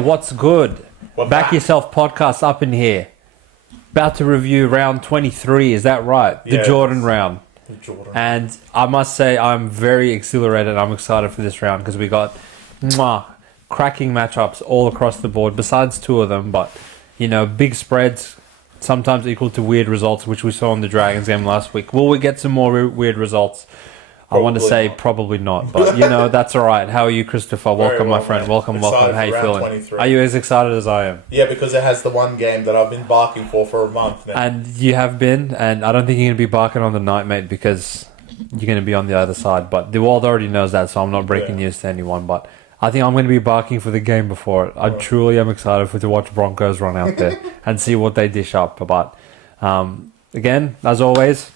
What's good? We're Back back. Yourself Podcast up in here. About to review round 23, is that right? The Yes. Jordan round. Jordan. And I must say, I'm very exhilarated. I'm excited for this round because we got cracking matchups all across the board, besides two of them. But, big spreads, sometimes equal to weird results, which we saw in the Dragons game last week. Will we get some more weird results? I want to say probably not, but that's all right. How are you, Christopher? Welcome, my friend. Man. Welcome. Excited How for you round feeling? 23. Are you as excited as I am? Yeah, because it has the one game that I've been barking for a month now. And you have been, and I don't think you're going to be barking on the night, mate, because you're going to be on the other side. But the world already knows that, so I'm not breaking news to anyone. But I think I'm going to be barking for the game before it. I truly am excited to watch Broncos run out there and see what they dish up. But again, as always,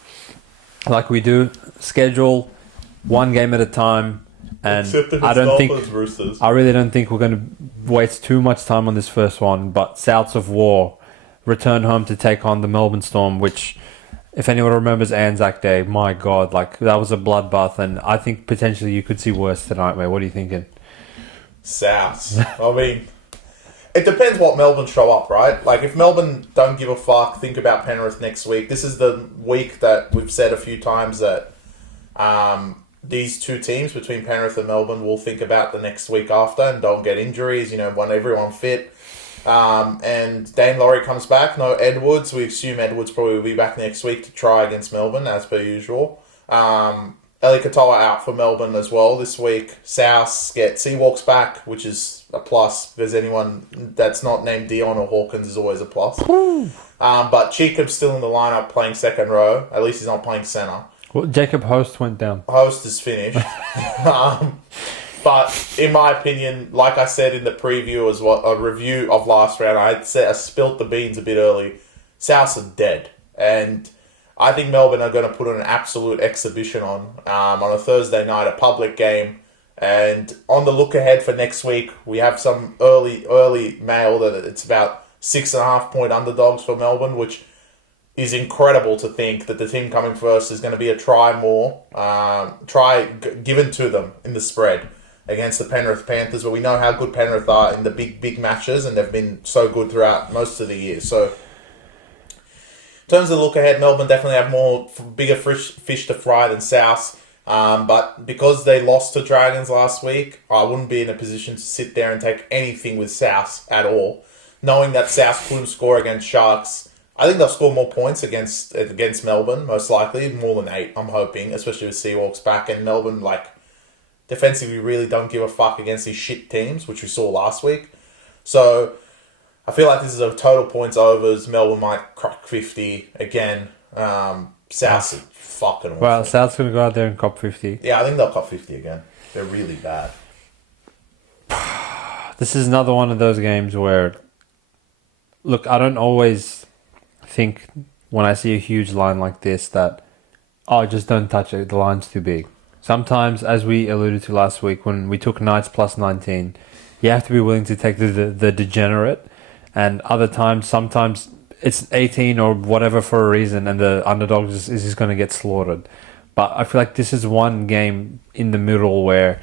like we do, schedule one game at a time. And Except if I it's don't Dolphins, think Roosters. I really don't think we're going to waste too much time on this first one. But Souths of War return home to take on the Melbourne Storm, which, if anyone remembers Anzac Day, my God, that was a bloodbath, and I think potentially you could see worse tonight, mate. What are you thinking? Souths. I mean, it depends what Melbourne show up, right? Like, if Melbourne don't give a fuck, think about Penrith next week. This is the week that we've said a few times that these two teams between Penrith and Melbourne will think about the next week after and don't get injuries, want everyone fit. And Dane Laurie comes back, no Edwards. We assume Edwards probably will be back next week to try against Melbourne, as per usual. Eli Katoa out for Melbourne as well this week. South get Seawalks back, which is a plus, because anyone that's not named Dion or Hawkins is always a plus. But Cheekham's still in the lineup playing second row. At least he's not playing centre. Well, Jacob Host went down. Host is finished. But in my opinion, like I said in the preview as well, a review of last round, I spilt the beans a bit early. Souths are dead. And I think Melbourne are going to put an absolute exhibition on a Thursday night, a public game. And on the look ahead for next week, we have some early mail that it's about 6.5 point underdogs for Melbourne, which is incredible to think that the team coming first is going to be a try given to them in the spread against the Penrith Panthers, where we know how good Penrith are in the big matches, and they've been so good throughout most of the year. So, in terms of the look ahead, Melbourne definitely have bigger fish to fry than South. But because they lost to Dragons last week, I wouldn't be in a position to sit there and take anything with South at all. Knowing that South couldn't score against Sharks, I think they'll score more points against Melbourne, most likely. More than 8, I'm hoping, especially with Seawalks back. And Melbourne, defensively really don't give a fuck against these shit teams, which we saw last week. So, I feel like this is a total points overs. Melbourne might crack 50 again. South's fucking awesome. Well, South's going to go out there and cop 50. Yeah, I think they'll cop 50 again. They're really bad. This is another one of those games where, look, I don't always think when I see a huge line like this that, just don't touch it, the line's too big. Sometimes, as we alluded to last week when we took Knights plus 19, you have to be willing to take the degenerate, and other times, sometimes it's 18 or whatever for a reason, and the underdog is just going to get slaughtered. But I feel like this is one game in the middle where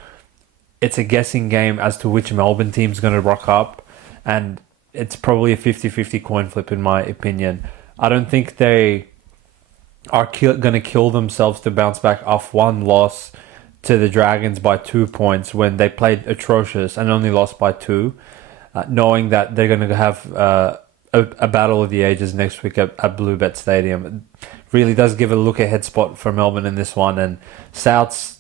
it's a guessing game as to which Melbourne team's going to rock up, and it's probably a 50-50 coin flip in my opinion. I don't think they are going to kill themselves to bounce back off one loss to the Dragons by 2 points when they played atrocious and only lost by 2, knowing that they're going to have a battle of the ages next week at Bluebet Stadium. It really does give a look-ahead spot for Melbourne in this one, and Souths,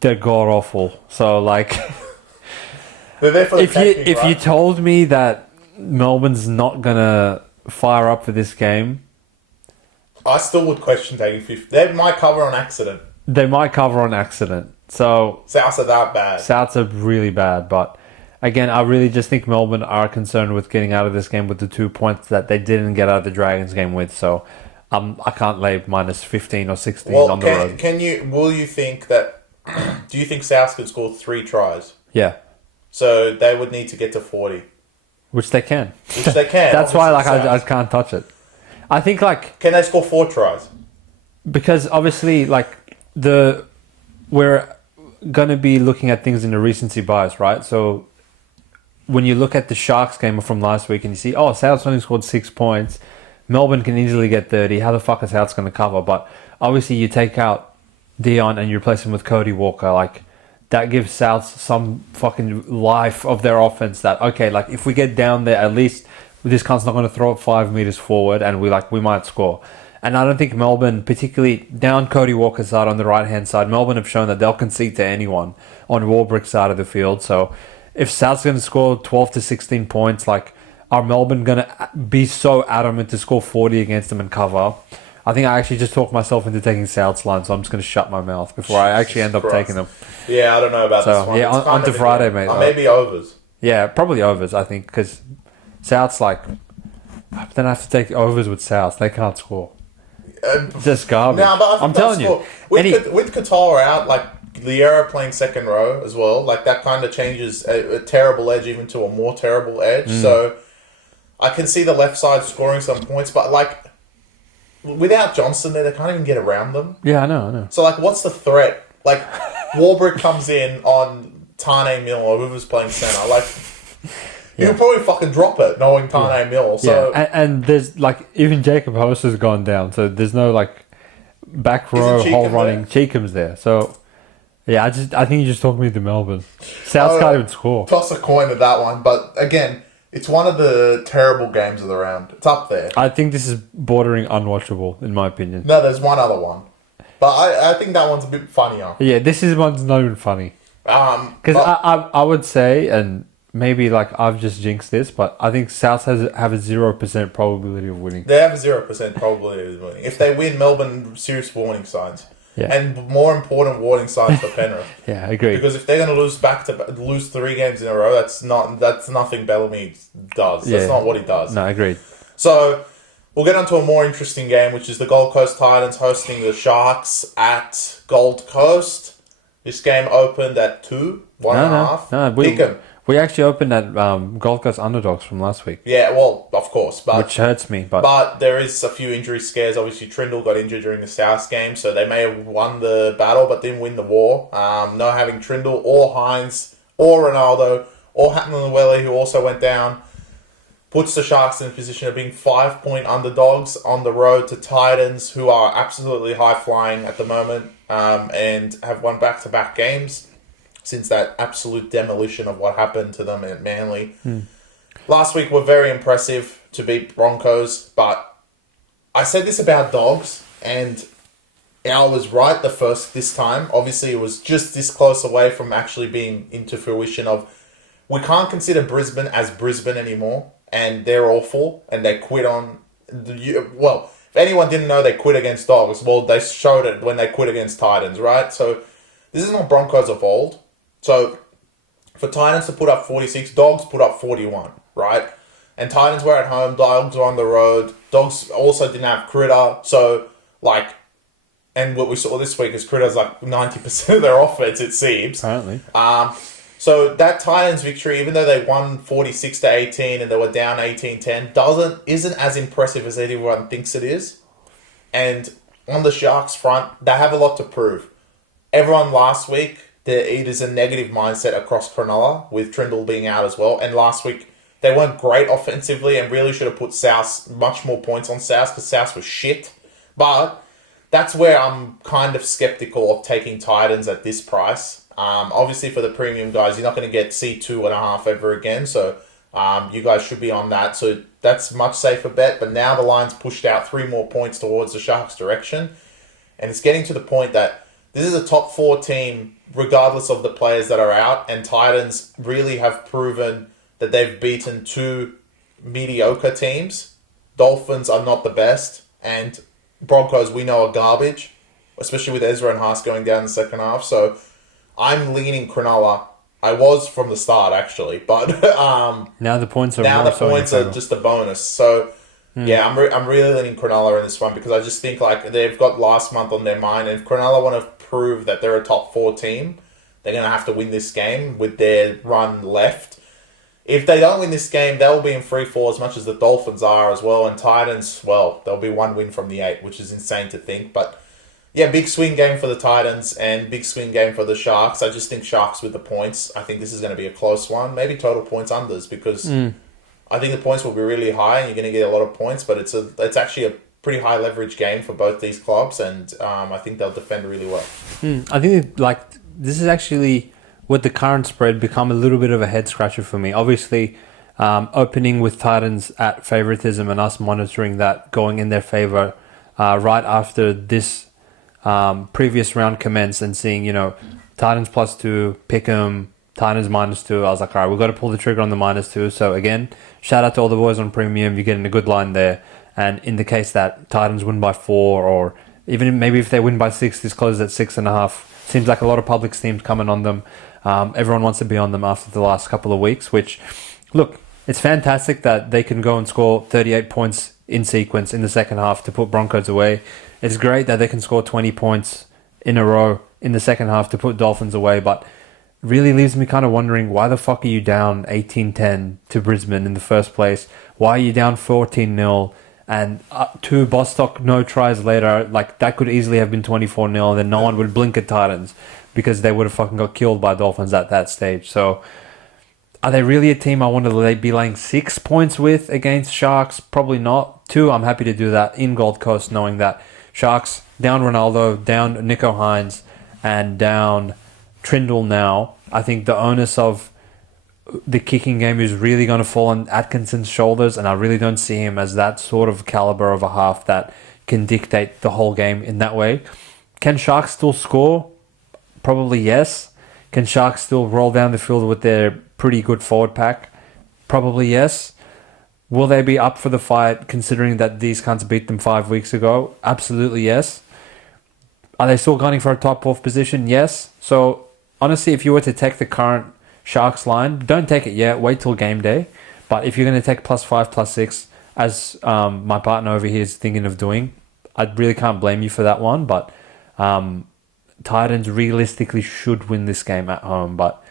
they're god-awful. So, They're there for the technique, if you told me that Melbourne's not going to fire up for this game, I still would question taking 50. They might cover on accident. So Souths are that bad. Souths are really bad, but again, I really just think Melbourne are concerned with getting out of this game with the 2 points that they didn't get out of the Dragons game with. So I can't lay minus 15 or 16 on the road. Will you think that, do you think Souths could score 3 tries? Yeah. So they would need to get to 40. Which they can. That's why I can't touch it. I think can they score 4 tries? Because obviously we're going to be looking at things in a recency bias, right? So when you look at the Sharks game from last week and you see, South's only scored 6 points, Melbourne can easily get 30. How the fuck is South's going to cover? But obviously, you take out Dion and you replace him with Cody Walker, like that gives South some fucking life of their offense. That okay, like if we get down there, at least this cunt's not going to throw it 5 meters forward, and we might score. And I don't think Melbourne, particularly down Cody Walker's side on the right hand side, Melbourne have shown that they'll concede to anyone on Warbrick's side of the field. So if South's going to score 12 to 16 points, like are Melbourne going to be so adamant to score 40 against them and cover? I think I actually just talked myself into taking South's line, so I'm just going to shut my mouth before I actually end up taking them. Yeah, I don't know about this one. Yeah, on to Friday, mate. Maybe overs. Yeah, probably overs, I think, because South's like... Then I have to take overs with South. They can't score. Just garbage. No, but I'm telling you. With Qatar out, like, Liera playing second row as well, like, that kind of changes a terrible edge even to a more terrible edge. So, I can see the left side scoring some points, but, like... Without Johnson there, they can't even get around them. Yeah, I know. So, like, what's the threat? Like, Warbrick comes in on Tane Mill or whoever's playing centre. Like, he'll probably fucking drop it knowing Tane Mill. So, and there's, like, even Jacob Host has gone down. So, there's no, like, back row, whole running. Cheekham's there. So, yeah, I think you just talked me to Melbourne. South can't even score. Toss a coin at that one. But, again... It's one of the terrible games of the round. It's up there. I think this is bordering unwatchable, in my opinion. No, there's one other one. But I think that one's a bit funnier. Yeah, this one's not even funny. Because I would say, and maybe like I've just jinxed this, but I think South have a 0% probability of winning. They have a 0% probability of winning. If they win, Melbourne, serious warning signs. Yeah. And more important warning signs for Penrith. Yeah, I agree. Because if they're going to lose 3 games in a row, that's nothing Bellamy does. That's not what he does. No, I agree. So we'll get on to a more interesting game, which is the Gold Coast Titans hosting the Sharks at Gold Coast. This game opened at 2, 1.5. No, we actually opened at Gold Coast Underdogs from last week. Yeah, well, of course. Which hurts me. But there is a few injury scares. Obviously, Trindle got injured during the South game, so they may have won the battle but didn't win the war. No having Trindle or Hines or Ronaldo or Hatton-Llewellyn, who also went down, puts the Sharks in a position of being 5-point underdogs on the road to Titans, who are absolutely high-flying at the moment and have won back-to-back games since that absolute demolition of what happened to them at Manly. Last week were very impressive to beat Broncos, but I said this about Dogs, and I was right this time. Obviously, it was just this close away from actually being into fruition of, we can't consider Brisbane as Brisbane anymore, and they're awful, and they quit on... Well, if anyone didn't know they quit against Dogs, well, they showed it when they quit against Titans, right? So, this is not Broncos of old. So, for Titans to put up 46, Dogs put up 41, right? And Titans were at home, Dogs were on the road. Dogs also didn't have Critter. So, like, and what we saw this week is Critter's like 90% of their offense, it seems. Apparently. So, that Titans victory, even though they won 46-18 and they were down 18-10, isn't as impressive as everyone thinks it is. And on the Sharks front, they have a lot to prove. Everyone last week... It is a negative mindset across Cronulla, with Trindle being out as well. And last week, they weren't great offensively and really should have put South much more points on South because South was shit. But that's where I'm kind of skeptical of taking Titans at this price. Obviously, for the premium guys, you're not going to get C2.5 ever again. So you guys should be on that. So that's a much safer bet. But now the line's pushed out 3 more points towards the Sharks' direction. And it's getting to the point that this is a top 4 team, regardless of the players that are out, and Titans really have proven that they've beaten 2 mediocre teams. Dolphins are not the best, and Broncos we know are garbage, especially with Ezra and Haas going down in the second half. So I'm leaning Cronulla. I was from the start actually, but now the points are just a bonus. So. Yeah, I'm really leaning Cronulla in this one because I just think like they've got last month on their mind, and if Cronulla want to prove that they're a top 4 team, they're going to have to win this game with their run left. If they don't win this game, they'll be in free fall as much as the Dolphins are as well, and Titans, well, they'll be 1 win from the 8, which is insane to think, but Yeah, big swing game for the Titans and big swing game for the Sharks. I just think Sharks with the points. I think this is going to be a close one. Maybe total points unders because I think the points will be really high and you're going to get a lot of points. But it's actually a pretty high leverage game for both these clubs, and I think they'll defend really well. I think this is actually with the current spread become a little bit of a head scratcher for me. Obviously, opening with Titans at favoritism and us monitoring that going in their favor right after this previous round commenced and seeing, Titans +2, Pick'em, Titans -2. I was like, all right, we've got to pull the trigger on the -2. So again, shout out to all the boys on Premium. You're getting a good line there. And in the case that Titans win by 4, or even maybe if they win by 6, this closes at 6.5. Seems like a lot of public steam's coming on them. Everyone wants to be on them after the last couple of weeks, which, look, it's fantastic that they can go and score 38 points in sequence in the second half to put Broncos away. It's great that they can score 20 points in a row in the second half to put Dolphins away, but really leaves me kind of wondering, why the fuck are you down 18-10 to Brisbane in the first place? Why are you down 14-0? And 2 Bostock no tries later, that could easily have been 24-0, and then no one would blink at Titans because they would have fucking got killed by Dolphins at that stage. So are they really a team I want to be laying 6 points with against Sharks? Probably not. 2, I'm happy to do that in Gold Coast, knowing that Sharks down Ronaldo, down Nico Hines, and down Trindle now. I think the onus of the kicking game is really going to fall on Atkinson's shoulders, and I really don't see him as that sort of caliber of a half that can dictate the whole game in that way. Can Sharks still score? Probably yes. Can Sharks still roll down the field with their pretty good forward pack? Probably yes. Will they be up for the fight considering that these cunts beat them 5 weeks ago? Absolutely yes. Are they still gunning for a top 4 position? Yes. So honestly, if you were to take the current Sharks line, don't take it yet. Wait till game day. But if you're going to take +5, +6, as my partner over here is thinking of doing, I really can't blame you for that one. But Titans realistically should win this game at home. But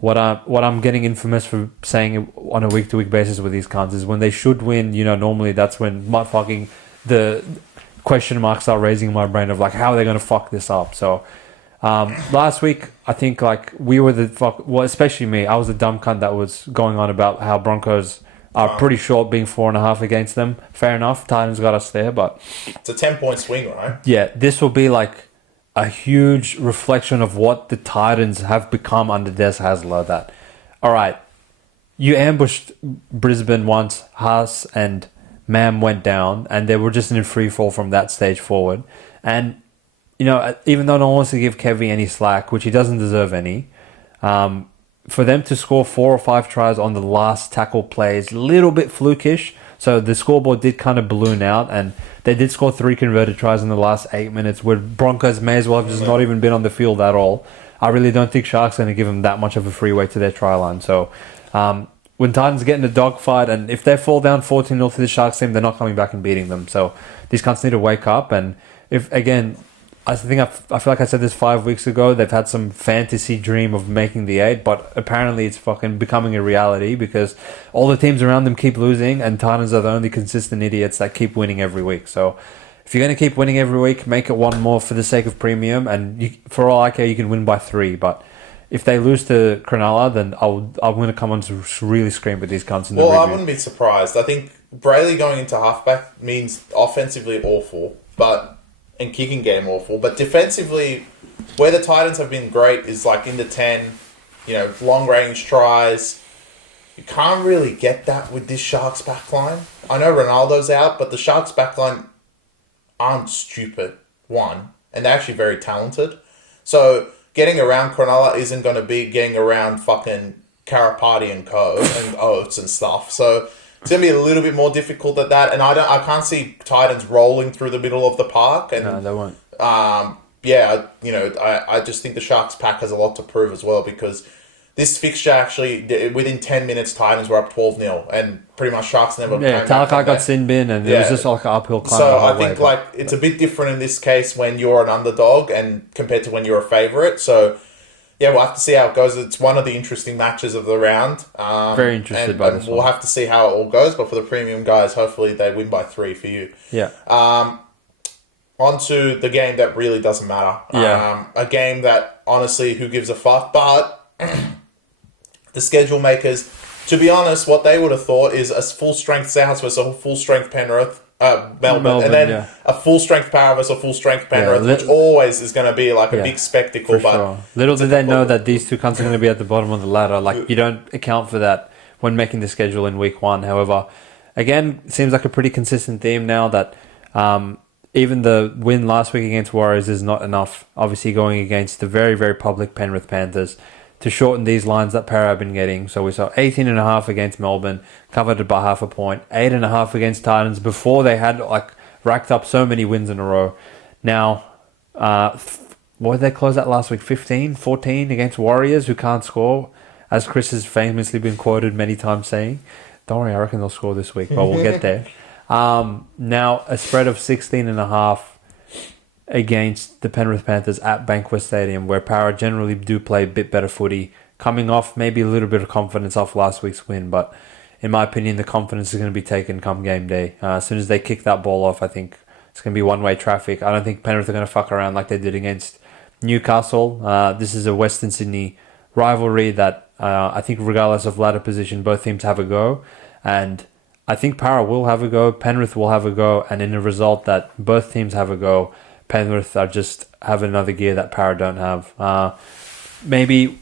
what I'm getting infamous for saying on a week-to-week basis with these cunts is when they should win, normally that's when the question marks are raising in my brain of how are they going to fuck this up? So last week, I think we were especially me, I was the dumb cunt that was going on about how Broncos are pretty short being 4.5 against them. Fair enough, Titans got us there, but it's a 10-point swing, right? Yeah, this will be a huge reflection of what the Titans have become under Des Hasler. That, all right, you ambushed Brisbane once, Haas and Mam went down, and they were just in a free fall from that stage forward. And even though no one wants to give Kevy any slack, which he doesn't deserve any, for them to score 4 or 5 tries on the last tackle play is a little bit flukish. So the scoreboard did kind of balloon out, and they did score 3 converted tries in the last 8 minutes, where Broncos may as well have just not even been on the field at all. I really don't think Sharks are going to give them that much of a freeway to their try line. So when Titans get in a dogfight, and if they fall down 14-0 to the Sharks team, they're not coming back and beating them. So these cunts need to wake up. And if, again, I feel like I said this 5 weeks ago, they've had some fantasy dream of making the 8, but apparently it's fucking becoming a reality because all the teams around them keep losing, and Titans are the only consistent idiots that keep winning every week. So if you're going to keep winning every week, make it one more for the sake of premium, and for all I care, you can win by 3. But if they lose to Cronulla, then I'm going to come on to really scream at these cunts in the review. I wouldn't be surprised. I think Brayley going into halfback means offensively awful, and kicking game awful, but defensively, where the Titans have been great is in the 10, long range tries. You can't really get that with this Sharks backline. I know Ronaldo's out, but the Sharks backline aren't stupid, one, and they're actually very talented. So getting around Cronulla isn't going to be getting around fucking Karapati and co and Oates and stuff. So it's going to be a little bit more difficult at that, and I can't see Titans rolling through the middle of the park. And, no, they won't. I just think the Sharks pack has a lot to prove as well, because this fixture actually, within 10 minutes, Titans were up 12-0, and pretty much Sharks never came back. Talakai got sin bin, and it was just an uphill climb. So I think it's a bit different in this case when you're an underdog and compared to when you're a favourite. So yeah, we'll have to see how it goes. It's one of the interesting matches of the round. Very interested by this one. We'll have to see how it all goes. But for the premium guys, hopefully they win by 3 for you. Yeah. On onto the game that really doesn't matter. Yeah. A game that, honestly, who gives a fuck? But the schedule makers, to be honest, what they would have thought is a full-strength South versus a full-strength Penrith, Melbourne, and then a full-strength Para versus a full-strength Penrith, which always is going to be like a big spectacle. For sure. Little did they know that these two cunts are going to be at the bottom of the ladder. Like, you don't account for that when making the schedule in week one. However, again, it seems like a pretty consistent theme now that even the win last week against Warriors is not enough. Obviously, going against the very, very public Penrith Panthers to shorten these lines that Para have been getting. So we saw 18.5 against Melbourne, covered it by half a point. 8.5 against Titans before they had racked up so many wins in a row. Now, what did they close at last week? 15, 14 against Warriors who can't score, as Chris has famously been quoted many times saying. Don't worry, I reckon they'll score this week, but we'll get there. Now, a spread of 16.5 against the Penrith Panthers at Bankwest Stadium, where Para generally do play a bit better footy, coming off maybe a little bit of confidence off last week's win, but in my opinion, the confidence is going to be taken come game day. As soon as they kick that ball off, I think it's going to be one-way traffic. I don't think Penrith are going to fuck around like they did against Newcastle. This is a Western Sydney rivalry that I think regardless of ladder position, both teams have a go, and I think Para will have a go, Penrith will have a go, and in a result that both teams have a go, Penrith are just have another gear that Para don't have. Maybe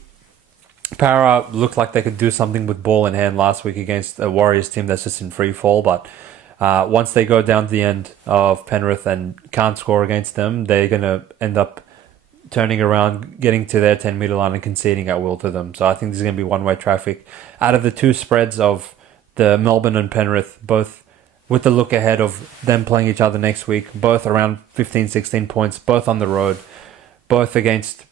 Para looked like they could do something with ball in hand last week against a Warriors team that's just in free fall, but once they go down to the end of Penrith and can't score against them, they're going to end up turning around, getting to their 10-metre line and conceding at will to them. So I think this is going to be one-way traffic. Out of the two spreads of the Melbourne and Penrith, both with the look ahead of them playing each other next week, both around 15, 16 points, both on the road, both against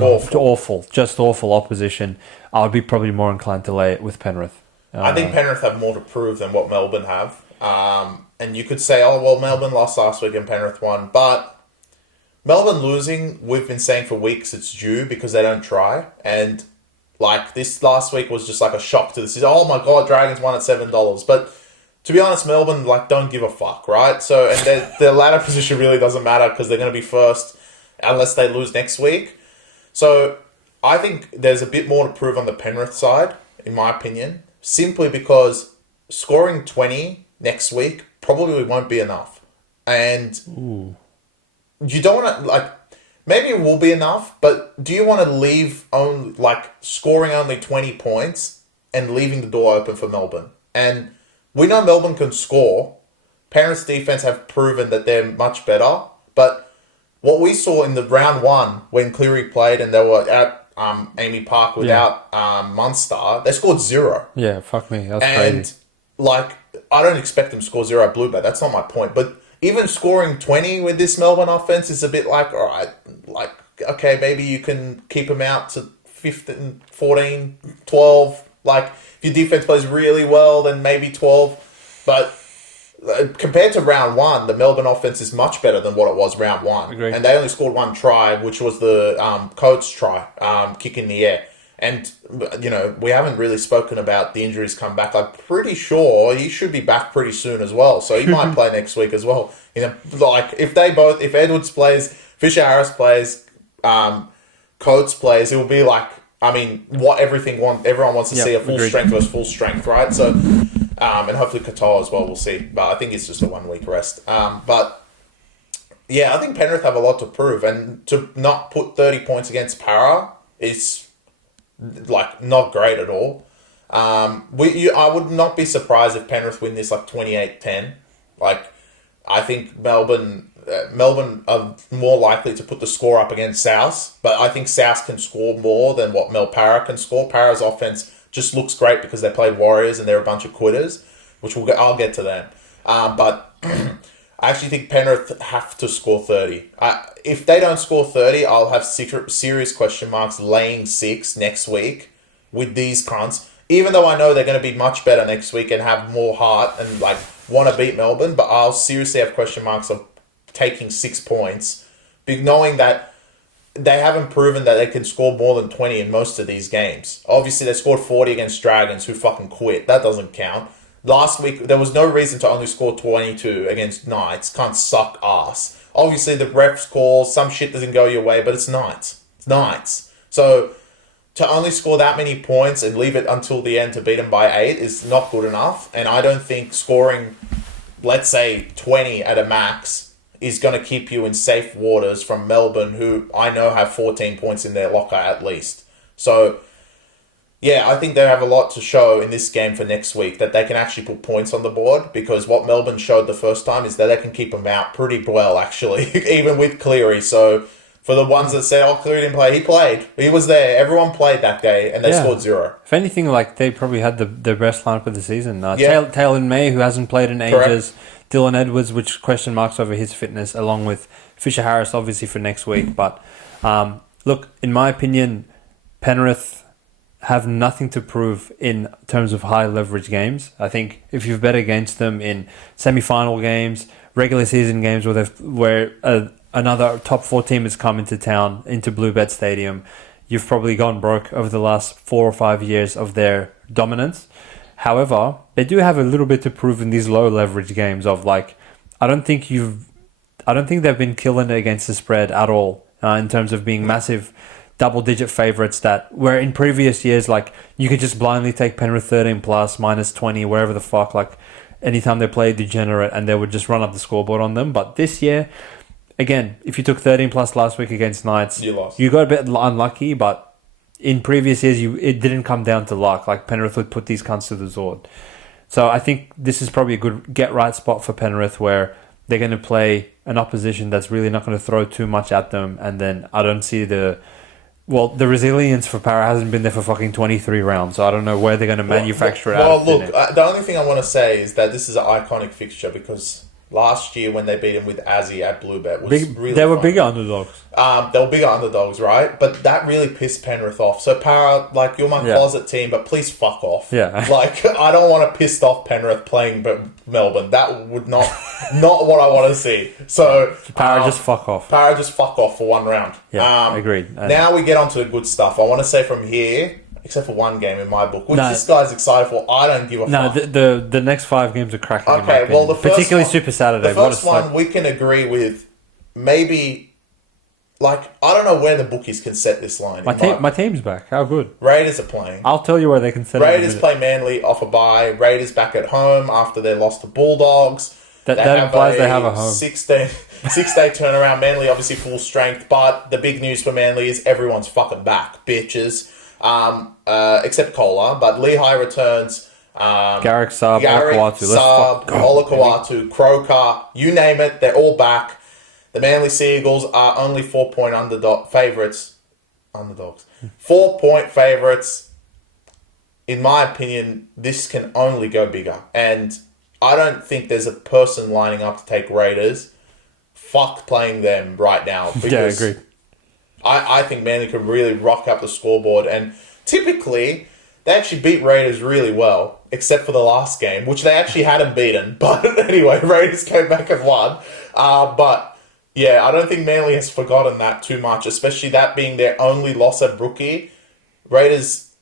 awful opposition, I would be probably more inclined to lay it with Penrith. I think Penrith have more to prove than what Melbourne have. And you could say, oh, well, Melbourne lost last week and Penrith won. But Melbourne losing, we've been saying for weeks it's due because they don't try. And like this last week was just like a shock to the system. Oh my God, Dragons won at $7. But to be honest, Melbourne don't give a fuck, right? So, and their ladder position really doesn't matter because they're going to be first unless they lose next week. So I think there's a bit more to prove on the Penrith side, in my opinion, simply because scoring 20 next week probably won't be enough. And you don't want to, maybe it will be enough, but do you want to leave scoring only 20 points and leaving the door open for Melbourne? And we know Melbourne can score. Penrith's defense have proven that they're much better. But what we saw in the round one when Cleary played and they were at Amy Park without Munster, they scored 0. Yeah, fuck me. That's crazy. And, I don't expect them to score 0 at Blue Bay. That's not my point. But even scoring 20 with this Melbourne offense is a bit all right, okay, maybe you can keep them out to 15, 14, 12. If your defense plays really well, then maybe 12. But compared to round one, the Melbourne offense is much better than what it was round one. Agreed. And they only scored 1 try, which was the Coates try, kick in the air. And, we haven't really spoken about the injuries come back. I'm pretty sure he should be back pretty soon as well. So he might play next week as well. If Edwards plays, Fisher-Harris plays, Coates plays, it will be what everyone wants to see, a full strength versus full strength, right? So, and hopefully Katoa as well, we'll see. But I think it's just a 1 week rest. But yeah, I think Penrith have a lot to prove, and to not put 30 points against Para is not great at all. I would not be surprised if Penrith win this 28-10. I think Melbourne are more likely to put the score up against South, but I think South can score more than what Para can score. Para's offense just looks great because they played Warriors and they're a bunch of quitters, which I'll get to them. But I actually think Penrith have to score 30. If they don't score 30, I'll have serious question marks laying 6 next week with these cunts. Even though I know they're going to be much better next week and have more heart and want to beat Melbourne, but I'll seriously have question marks of taking 6 points, knowing that they haven't proven that they can score more than 20 in most of these games. Obviously, they scored 40 against Dragons, who fucking quit. That doesn't count. Last week, there was no reason to only score 22 against Knights. Can't suck ass. Obviously, the refs call, some shit doesn't go your way, but it's Knights. It's Knights. So to only score that many points and leave it until the end to beat them by 8 is not good enough. And I don't think scoring, let's say, 20 at a max is going to keep you in safe waters from Melbourne, who I know have 14 points in their locker at least. So, yeah, I think they have a lot to show in this game for next week, that they can actually put points on the board, because what Melbourne showed the first time is that they can keep them out pretty well, actually, even with Cleary. So for the ones that say, oh, Cleary didn't play, he played. He was there. Everyone played that day, and they scored 0. If anything, like, they probably had the best lineup of the season. Taylor May, who hasn't played in ages. Correct. Dylan Edwards, which question marks over his fitness, along with Fisher Harris, obviously, for next week. But, look, in my opinion, Penrith have nothing to prove in terms of high leverage games. I think if you've bet against them in semi-final games, regular season games where another top 4 team has come into town, into Bluebet Stadium, you've probably gone broke over the last 4 or 5 years of their dominance. However, they do have a little bit to prove in these low leverage games of, like, I don't think they've been killing it against the spread at all in terms of being massive double-digit favourites that where in previous years, like, you could just blindly take Penrith 13 plus, minus 20, wherever the fuck, like, anytime they played degenerate, and they would just run up the scoreboard on them. But this year, again, if you took 13 plus last week against Knights, you lost. You got a bit unlucky, but in previous years, it didn't come down to luck. Like, Penrith would put these cunts to the sword. So I think this is probably a good get-right spot for Penrith, where they're going to play an opposition that's really not going to throw too much at them, and then I don't see the resilience for Para hasn't been there for fucking 23 rounds, so I don't know where they're going to manufacture it out. Well, look, the only thing I want to say is that this is an iconic fixture, because last year when they beat him with Azzy at Bluebet was really They were fun. bigger underdogs. They were bigger underdogs, right? But that really pissed Penrith off. So, Para, like, you're my closet team, but please fuck off. Yeah. Like, I don't want to piss off Penrith playing Melbourne. That would not what I want to see. So, Para, just fuck off. Para, just fuck off for one round. Yeah, agreed. Now we get on to the good stuff. I want to say from here, except for one game in my book, which this guy's excited for. I don't give a fuck. No, the next 5 games are cracking. Okay, well, the first particularly one, Super Saturday. The first one we can agree with. Maybe, like, I don't know where the bookies can set this line. My team's back. How good? Raiders are playing. I'll tell you where they can set it. Raiders play Manly off a bye. Raiders back at home after their loss to Bulldogs. That implies they have a home. 6-day turnaround. Manly obviously full strength, but the big news for Manly is everyone's fucking back, bitches. Except Kola, but Lehigh returns. Garrick Sub, Olakawatu, Croker, you name it, they're all back. The Manly Seagulls are only 4-point favourites. 4-point favourites. In my opinion, this can only go bigger. And I don't think there's a person lining up to take Raiders. Fuck playing them right now. Yeah, I agree. I think Manly could really rock up the scoreboard. And typically, they actually beat Raiders really well, except for the last game, which they actually hadn't beaten. But anyway, Raiders came back and won. But yeah, I don't think Manly has forgotten that too much, especially that being their only loss at Brookie. Raiders,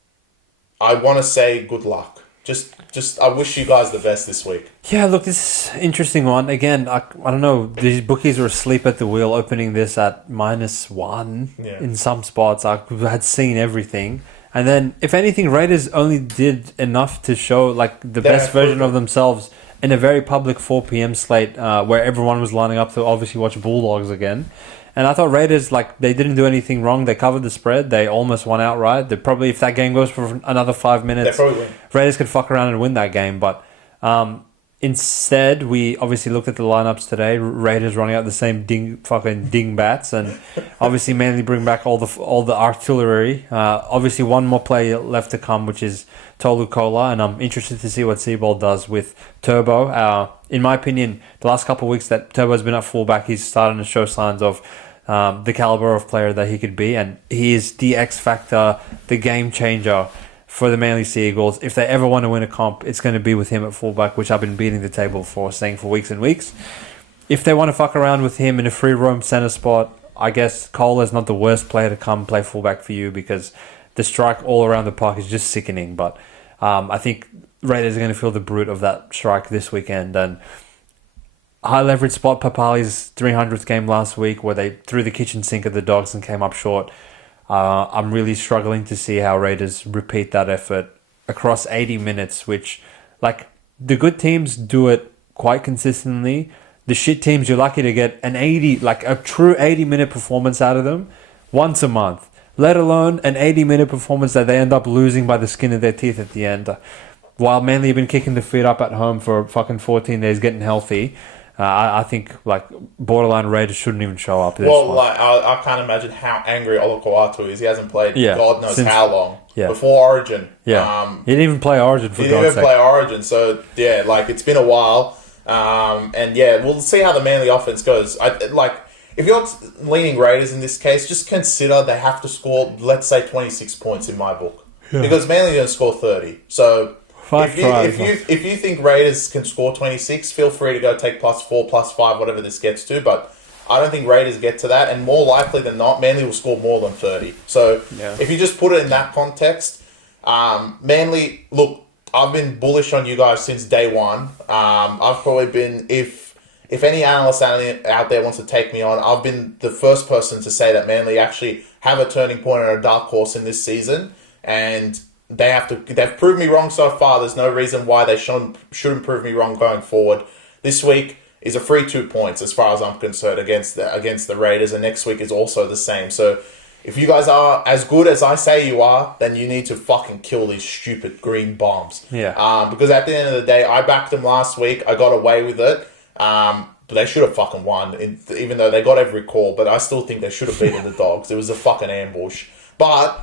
I want to say good luck. Just I wish you guys the best this week. Yeah, look, this is an interesting one. Again, I don't know. These bookies were asleep at the wheel opening this at -1 in some spots. I had seen everything. And then, if anything, Raiders only did enough to show like the best version of themselves in a very public 4 p.m. slate where everyone was lining up to obviously watch Bulldogs again. And I thought Raiders, like, they didn't do anything wrong. They covered the spread. They almost won outright. They probably, if that game goes for another 5 minutes, Raiders could fuck around and win that game. But instead, we obviously looked at the lineups today. Raiders running out the same ding bats, and obviously mainly bring back all the artillery. Obviously, one more play left to come, which is Tolu Kola, and I'm interested to see what Seabold does with Turbo. In my opinion, the last couple of weeks that Turbo's been at fullback, he's starting to show signs of the caliber of player that he could be, and he is the X factor, the game changer for the Manly Seagulls. If they ever want to win a comp, it's going to be with him at fullback, which I've been beating the table for, saying for weeks and weeks. If they want to fuck around with him in a free roam centre spot, I guess Cole is not the worst player to come play fullback for you, because the strike all around the park is just sickening. But I think Raiders are going to feel the brunt of that strike this weekend, and high leverage spot Papali's 300th game last week where they threw the kitchen sink at the Dogs and came up short. I'm really struggling to see how Raiders repeat that effort across 80 minutes, which, like, the good teams do it quite consistently. The shit teams, you're lucky to get a true 80-minute performance out of them once a month, let alone an 80-minute performance that they end up losing by the skin of their teeth at the end. While Manly have been kicking the feet up at home for fucking 14 days, getting healthy, I think, like, borderline Raiders shouldn't even show up. I can't imagine how angry Olakau'atu is. He hasn't played God knows how long. Yeah. Before Origin. Yeah. He didn't even play Origin, for God's sake. He didn't even play Origin, so, yeah, like, it's been a while. And, yeah, we'll see how the Manly offense goes. If you're leaning Raiders in this case, just consider they have to score, let's say, 26 points in my book. Yeah. Because Manly didn't score 30. So... If you think Raiders can score 26, feel free to go take +4, +5, whatever this gets to. But I don't think Raiders get to that. And more likely than not, Manly will score more than 30. So if you just put it in that context, Manly, look, I've been bullish on you guys since day one. I've probably been, if any analyst out there wants to take me on, I've been the first person to say that Manly actually have a turning point and a dark horse in this season. And... They've proved me wrong so far. There's no reason why they shouldn't prove me wrong going forward. This week is a free 2 points as far as I'm concerned against the Raiders, and next week is also the same. So if you guys are as good as I say you are, then you need to fucking kill these stupid green bombs. Yeah. Because at the end of the day, I backed them last week. I got away with it. But they should have fucking won, even though they got every call. But I still think they should have beaten the Dogs. It was a fucking ambush. But...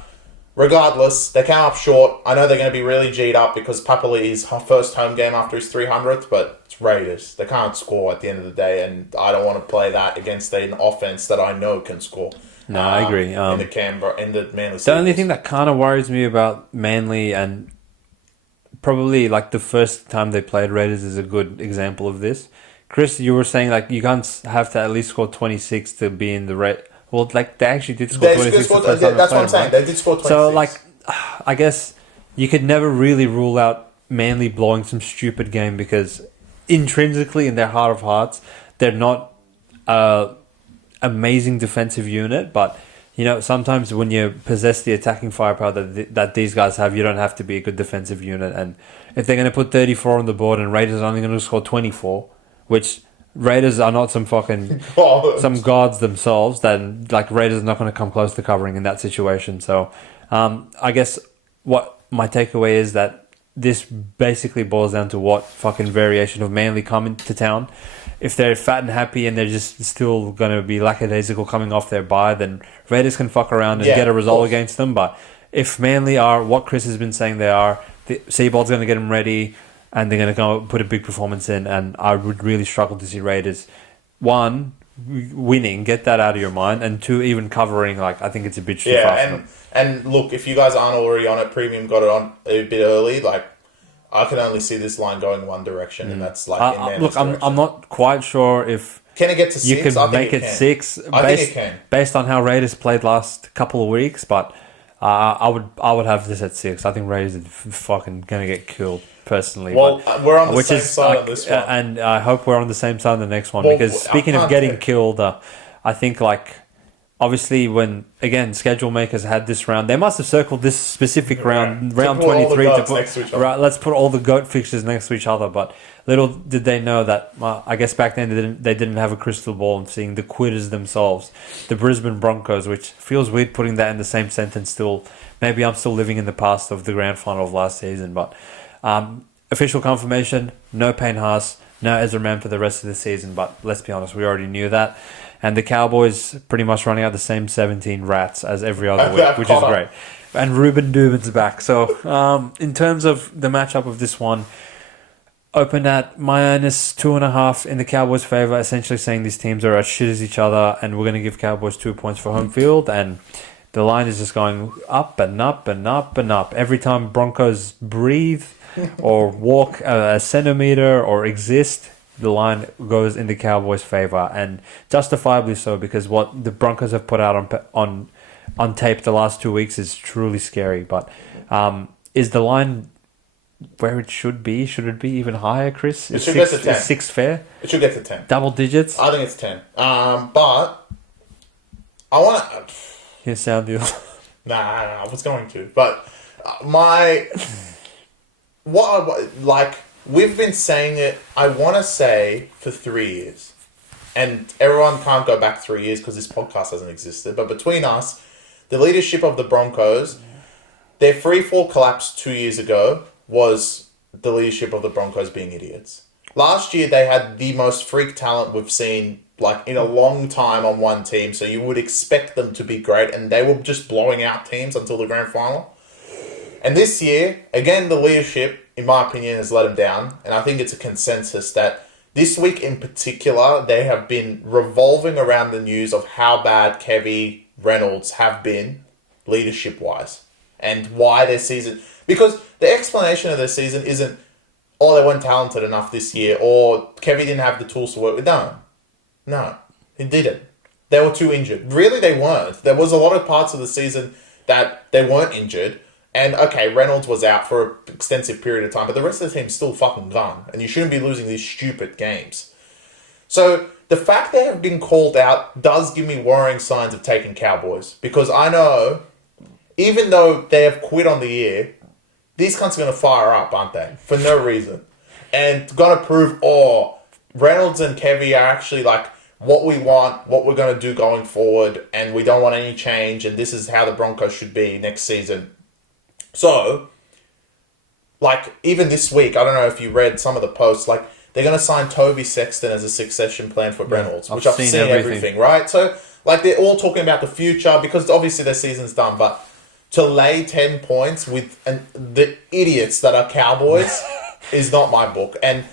regardless, they came up short. I know they're going to be really G'd up because Papali's first home game after his 300th, but it's Raiders. They can't score at the end of the day, and I don't want to play that against an offense that I know can score. No, I agree. In the Manly the only thing that kind of worries me about Manly, and probably like the first time they played Raiders is a good example of this. Chris, you were saying like you can't have to at least score 26 to be in the Raiders. Well, like, they actually did score 26 the first time. That's what I'm saying. Right? They did score 26. So, like, I guess you could never really rule out Manly blowing some stupid game because intrinsically, in their heart of hearts, they're not an amazing defensive unit. But, you know, sometimes when you possess the attacking firepower that these guys have, you don't have to be a good defensive unit. And if they're going to put 34 on the board and Raiders are only going to score 24, which... Raiders are not some fucking some gods themselves. Then like Raiders are not going to come close to covering in that situation. So, I guess what my takeaway is that this basically boils down to what fucking variation of Manly come into town. If they're fat and happy and they're just still going to be lackadaisical coming off their bye, then Raiders can fuck around and get a result against them. But if Manly are what Chris has been saying they are, the Seabold's going to get them ready. And they're going to go put a big performance in, and I would really struggle to see Raiders, one, winning, get that out of your mind, and two, even covering, like, I think it's a bit too far. And look, if you guys aren't already on it, Premium got it on a bit early, like, I can only see this line going one direction, and that's, like, in Manly's direction. I'm not quite sure if... Can it get to 6? You could make it 6. I think it can. Based on how Raiders played last couple of weeks, but I would have this at 6. I think Raiders are fucking going to get killed. Personally, well, we're on the same side on this one, and I hope we're on the same side on the next one. Because speaking of getting killed, I think like obviously when again schedule makers had this round, they must have circled this specific round 23 to put let's put all the GOAT fixtures next to each other. But little did they know that I guess back then they didn't have a crystal ball and seeing the quitters themselves, the Brisbane Broncos, which feels weird putting that in the same sentence. Still, maybe I'm still living in the past of the grand final of last season, but. Official confirmation, no Payne Haas, no Ezra Mann for the rest of the season, but let's be honest, we already knew that. And the Cowboys pretty much running out the same 17 rats as every other week, which is great. And Ruben Dubin's back. So, in terms of the matchup of this one, opened at -2.5 in the Cowboys' favour, essentially saying these teams are as shit as each other, and we're going to give Cowboys 2 points for home field, and the line is just going up and up and up and up. Every time Broncos breathe or walk a centimetre or exist, the line goes in the Cowboys' favour, and justifiably so, because what the Broncos have put out on tape the last 2 weeks is truly scary. But is the line where it should be. Should it be even higher, Chris? It should get to 10. Is 6 fair? It should get to 10. Double digits? I think it's 10. But I want to... Yeah, sound deal. Nah, I was going to. But we've been saying it, I want to say, for 3 years. And everyone can't go back 3 years because this podcast hasn't existed. But between us, the leadership of the Broncos, their free fall collapse 2 years ago was the leadership of the Broncos being idiots. Last year, they had the most freak talent we've seen in a long time on one team. So you would expect them to be great. And they were just blowing out teams until the grand final. And this year, again, the leadership, in my opinion, has let them down. And I think it's a consensus that this week in particular, they have been revolving around the news of how bad Kevy Reynolds have been leadership-wise. And why their season... Because the explanation of their season isn't, they weren't talented enough this year, or Kevy didn't have the tools to work with. No, he didn't. They were too injured. Really, they weren't. There was a lot of parts of the season that they weren't injured. And, okay, Reynolds was out for an extensive period of time, but the rest of the team's still fucking gone. And you shouldn't be losing these stupid games. So, the fact they have been called out does give me worrying signs of taking Cowboys. Because I know, even though they have quit on the year, these cunts are going to fire up, aren't they? For no reason. And going to prove, Reynolds and Kevy are actually what we want, what we're going to do going forward, and we don't want any change, and this is how the Broncos should be next season. So, even this week, I don't know if you read some of the posts, they're going to sign Toby Sexton as a succession plan for Reynolds, which I've seen everything, right? So, they're all talking about the future, because obviously their season's done, but to lay 10 points with the idiots that are Cowboys is not my book. And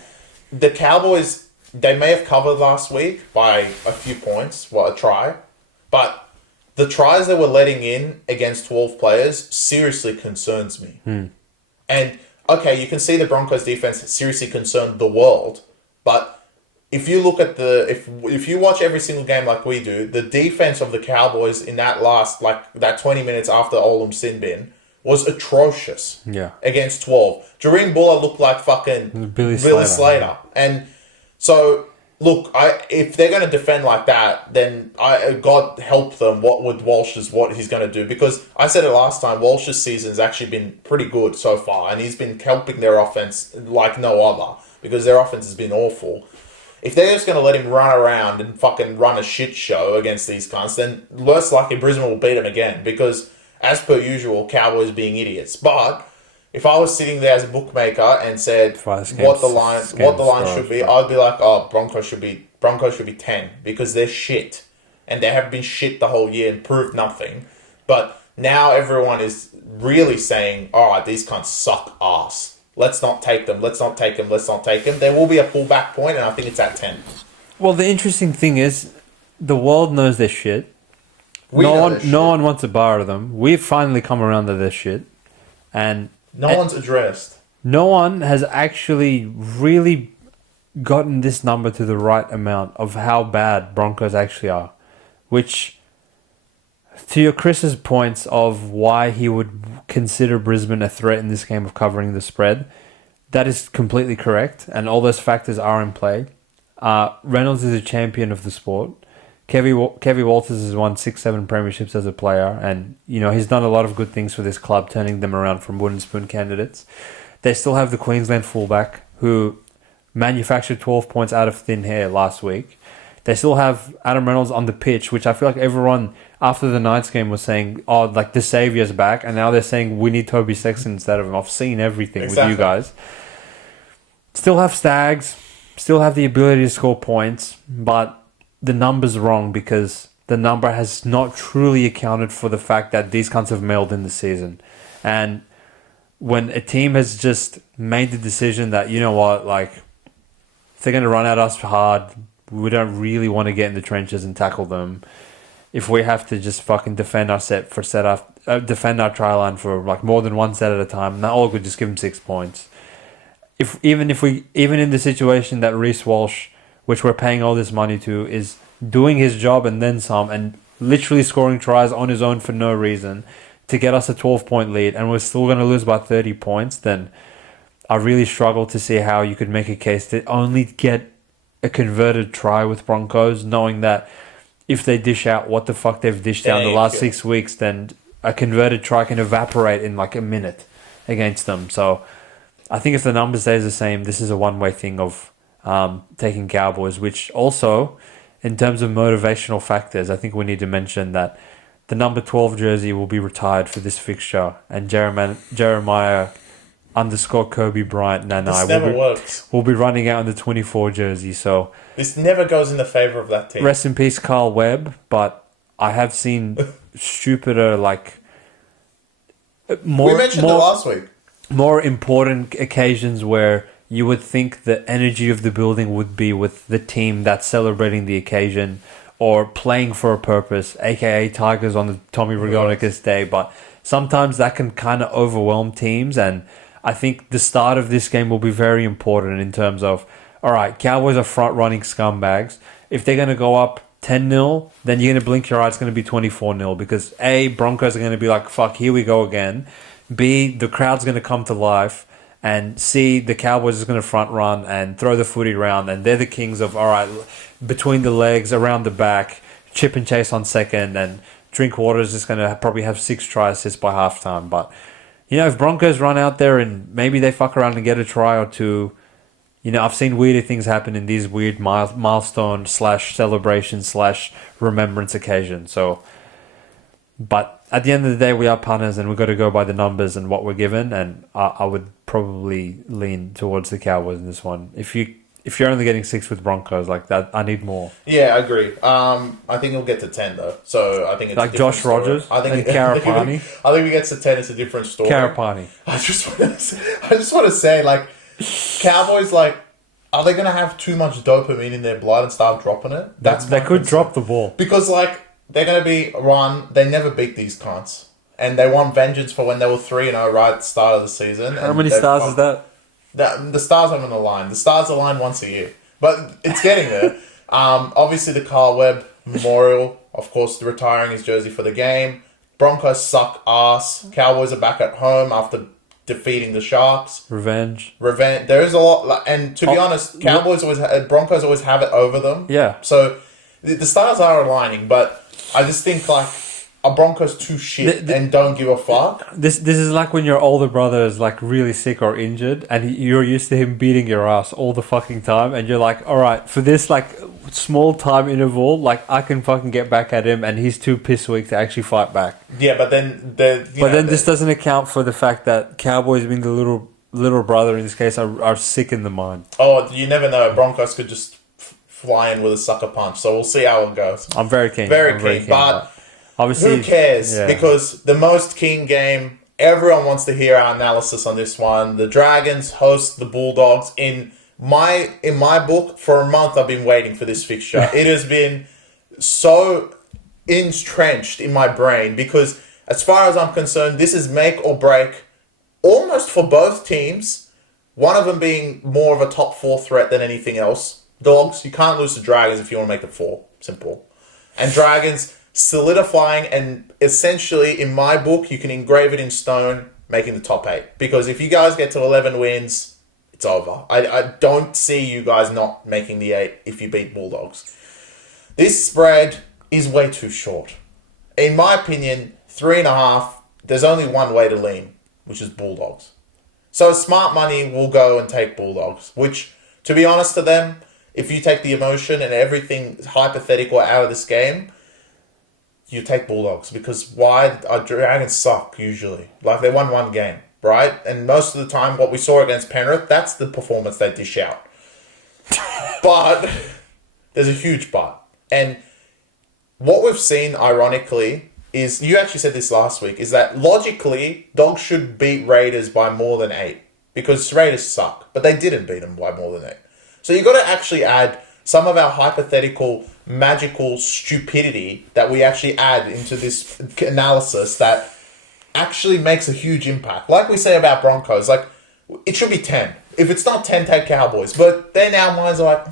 the Cowboys, they may have covered last week by a few points, a try, but the tries they were letting in against 12 players seriously concerns me. And, okay, you can see the Broncos defense seriously concerned the world, but if you look at if you watch every single game like we do, the defense of the Cowboys in that last, that 20 minutes after Olam sin bin was atrocious. Yeah. Against 12. Jareen Buller looked like fucking Billy Slater. And so... Look, if they're going to defend like that, then God help them. What he's going to do? Because I said it last time, Walsh's season's actually been pretty good so far, and he's been helping their offense like no other, because their offense has been awful. If they're just going to let him run around and fucking run a shit show against these cunts, then less likely Brisbane will beat him again, because as per usual, Cowboys being idiots. But if I was sitting there as a bookmaker and said what the line should be, I'd be like, Broncos should be 10, because they're shit. And they have been shit the whole year and proved nothing. But now everyone is really saying, alright, these cunts suck ass. Let's not take them. There will be a pullback point, and I think it's at 10. Well, the interesting thing is, the world knows their shit. No one wants to borrow them. We've finally come around to their shit. And... No one's addressed. No one has actually really gotten this number to the right amount of how bad Broncos actually are. Which, to your Chris's points of why he would consider Brisbane a threat in this game of covering the spread, that is completely correct. And all those factors are in play. Reynolds is a champion of the sport. Kevy Walters has won 6-7 premierships as a player, and he's done a lot of good things for this club, turning them around from wooden spoon candidates. They still have the Queensland fullback who manufactured 12 points out of thin air last week. They still have Adam Reynolds on the pitch, which I feel like everyone after the Knights game was saying, the saviour's back, and now they're saying we need Toby Sexton instead of him. I've seen everything with you guys. Still have Stags, still have the ability to score points, but the number's wrong, because the number has not truly accounted for the fact that these cunts have mailed in the season. And when a team has just made the decision that, if they're going to run at us hard, we don't really want to get in the trenches and tackle them. If we have to just fucking defend our defend our try line for more than one set at a time, now all good, just give them 6 points. Even in the situation that Reece Walsh, which we're paying all this money to, is doing his job and then some, and literally scoring tries on his own for no reason to get us a 12-point lead, and we're still going to lose by 30 points, then I really struggle to see how you could make a case to only get a converted try with Broncos, knowing that if they dish out what the fuck they've dished out in the last 6 weeks, then a converted try can evaporate in like a minute against them. So I think if the number stays the same, this is a one-way thing of taking Cowboys, which also, in terms of motivational factors, I think we need to mention that the number 12 jersey will be retired for this fixture, and Jeremiah _ Kobe Bryant and will be running out in the 24 jersey. So this never goes in the favor of that team. Rest in peace, Carl Webb. But I have seen stupider, like more. We mentioned it last week. More important occasions where you would think the energy of the building would be with the team that's celebrating the occasion or playing for a purpose, aka Tigers on the Tommy Rigonicus day. But sometimes that can kind of overwhelm teams, and I think the start of this game will be very important in terms of, all right, Cowboys are front-running scumbags. If they're going to go up 10-0, then you're going to blink your eye, it's going to be 24-0 because A, Broncos are going to be like, fuck, here we go again. B, the crowd's going to come to life. And C, the Cowboys is going to front run and throw the footy around, and they're the kings of, all right, between the legs, around the back, chip and chase on second, and Drinkwater is just going to probably have 6 try assists by halftime. But, if Broncos run out there and maybe they fuck around and get a try or two, I've seen weirder things happen in these weird milestone / celebration / remembrance occasions. So, but at the end of the day, we are punters and we've got to go by the numbers and what we're given. And I would probably lean towards the Cowboys in this one. If you're only getting 6 with Broncos like that, I need more. Yeah, I agree. I think he'll get to 10 though. So I think it's like Josh Rogers. I think and Karapani. I think he gets to 10. It's a different story. Karapani. I just want to say, like, Cowboys, like, are they going to have too much dopamine in their blood and start dropping it? They could drop the ball because, like, they're going to be run. They never beat these cunts. And they want vengeance for when they were 3-0 right at the start of the season. How many stars is that? The stars aren't on the line. The stars align once a year. But it's getting there. Obviously, the Carl Webb Memorial, of course, retiring his jersey for the game. Broncos suck ass. Cowboys are back at home after defeating the Sharks. Revenge. There is a lot. And to be honest, Broncos always have it over them. Yeah. So the stars are aligning. But I just think, like, are Broncos too shit and don't give a fuck? This is like when your older brother is like really sick or injured and you're used to him beating your ass all the fucking time and you're like, all right, for this like small time interval, like I can fucking get back at him and he's too piss weak to actually fight back. Yeah, but then this doesn't account for the fact that Cowboys being the little brother in this case are sick in the mind. Oh, you never know. Broncos could just fly in with a sucker punch. So we'll see how it goes. I'm very keen. Very keen. But obviously, who cares? Yeah. Because the most keen game, everyone wants to hear our analysis on this one. The Dragons host the Bulldogs. In my book, for a month I've been waiting for this fixture. It has been so entrenched in my brain because as far as I'm concerned, this is make or break almost for both teams. One of them being more of a top 4 threat than anything else. Dogs, you can't lose to Dragons if you want to make the 4. Simple. And Dragons solidifying, and essentially in my book you can engrave it in stone, making the top 8, because if you guys get to 11 wins, it's over. I don't see you guys not making the 8 if you beat Bulldogs. This spread is way too short. In my opinion, 3.5, there's only one way to lean, which is Bulldogs. So smart money will go and take Bulldogs, which, to be honest to them, if you take the emotion and everything hypothetical out of this game, you take Bulldogs, because why? Our Dragons suck usually. Like, they won one game, right? And most of the time, what we saw against Penrith, that's the performance they dish out. But there's a huge but. And what we've seen, ironically, is, you actually said this last week, is that logically, Dogs should beat Raiders by more than 8. Because Raiders suck. But they didn't beat them by more than 8. So you've got to actually add some of our hypothetical, magical stupidity that we actually add into this analysis that actually makes a huge impact. Like we say about Broncos, like, it should be 10. If it's not 10, take Cowboys. But then our minds are like,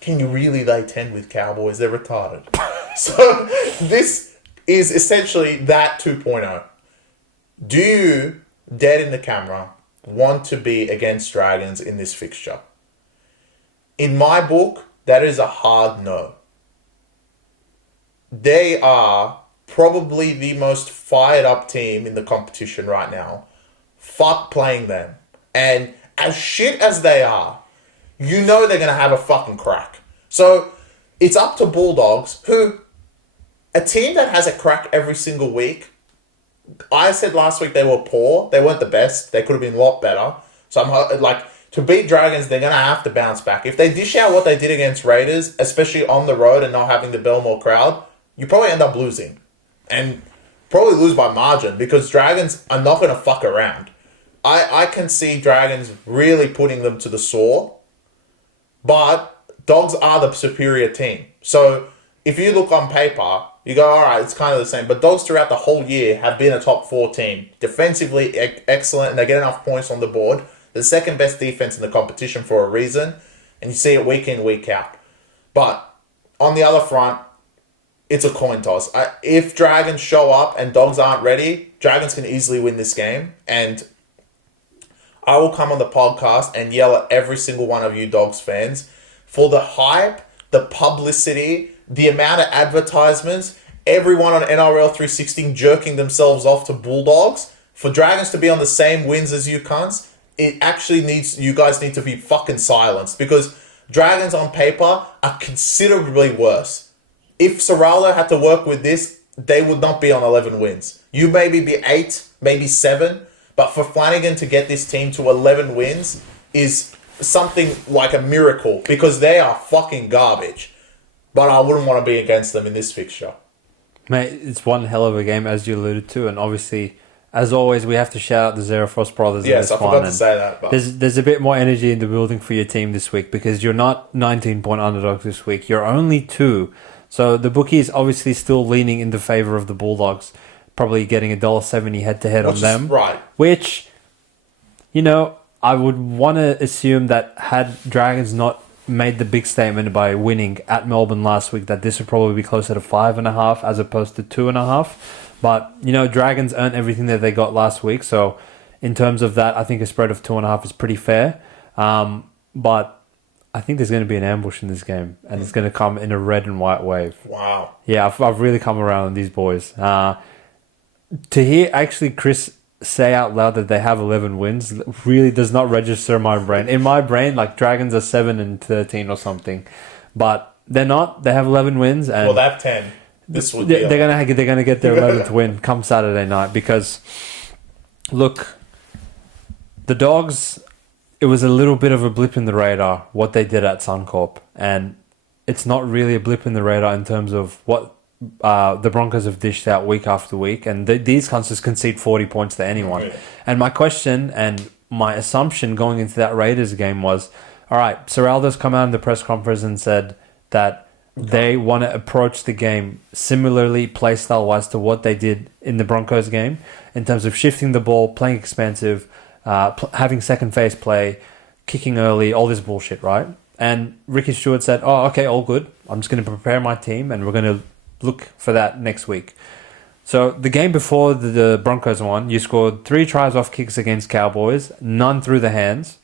can you really lay 10 with Cowboys? They're retarded. So this is essentially that 2.0. Do you dead in the camera want to be against Dragons in this fixture? In my book, that is a hard no. They are probably the most fired up team in the competition right now. Fuck playing them. And as shit as they are, you know they're going to have a fucking crack. So it's up to Bulldogs, who, a team that has a crack every single week. I said last week they were poor. They weren't the best. They could have been a lot better. So I'm like, to beat Dragons, they're going to have to bounce back. If they dish out what they did against Raiders, especially on the road and not having the Belmore crowd, you probably end up losing. And probably lose by margin, because Dragons are not going to fuck around. I can see Dragons really putting them to the sword, but Dogs are the superior team. So if you look on paper, you go, all right, it's kind of the same. But Dogs throughout the whole year have been a top 4 team. Defensively excellent, and they get enough points on the board. The second best defense in the competition for a reason, and you see it week in, week out. But on the other front, it's a coin toss. If Dragons show up and Dogs aren't ready, Dragons can easily win this game. And I will come on the podcast and yell at every single one of you Dogs fans for the hype, the publicity, the amount of advertisements, everyone on NRL 316 jerking themselves off to Bulldogs. For Dragons to be on the same wins as you cunts, it actually needs, you guys need to be fucking silenced, because Dragons on paper are considerably worse. If Serralo had to work with this, they would not be on 11 wins. You maybe be 8, maybe 7, but for Flanagan to get this team to 11 wins is something like a miracle, because they are fucking garbage. But I wouldn't want to be against them in this fixture. Mate, it's one hell of a game, as you alluded to, and obviously, as always, we have to shout out the Zero Frost brothers. Yes, I forgot to say that. But there's a bit more energy in the building for your team this week, because you're not 19-point underdogs this week. You're only 2. So the bookies obviously still leaning in the favour of the Bulldogs, probably getting $1.70 head-to-head on them. Right. Which, you know, I would want to assume that had Dragons not made the big statement by winning at Melbourne last week, that this would probably be closer to 5.5 as opposed to 2.5. But, you know, Dragons earned everything that they got last week. So in terms of that, I think a spread of 2.5 is pretty fair. But I think there's going to be an ambush in this game, and it's going to come in a red and white wave. Wow. Yeah, I've really come around on these boys. To hear actually Chris say out loud that they have 11 wins really does not register in my brain. In my brain, like, Dragons are 7-13 or something, but they're not. They have 11 wins, and well, they have 10. This would they're gonna get their 11th win come Saturday night, because look, the Dogs, it was a little bit of a blip in the radar what they did at Suncorp, and it's not really a blip in the radar in terms of what the Broncos have dished out week after week, and these cunts just concede 40 points to anyone. Yeah. And my question and my assumption going into that Raiders game was, all right, Serraldo's come out in the press conference and said that they want to approach the game similarly, play style wise, to what they did in the Broncos game, in terms of shifting the ball, playing expansive, having second phase play, kicking early, all this bullshit, right? And Ricky Stewart said, oh, okay, all good. I'm just going to prepare my team, and we're going to look for that next week. So the game before the Broncos one, you scored 3 tries off kicks against Cowboys, none through the hands.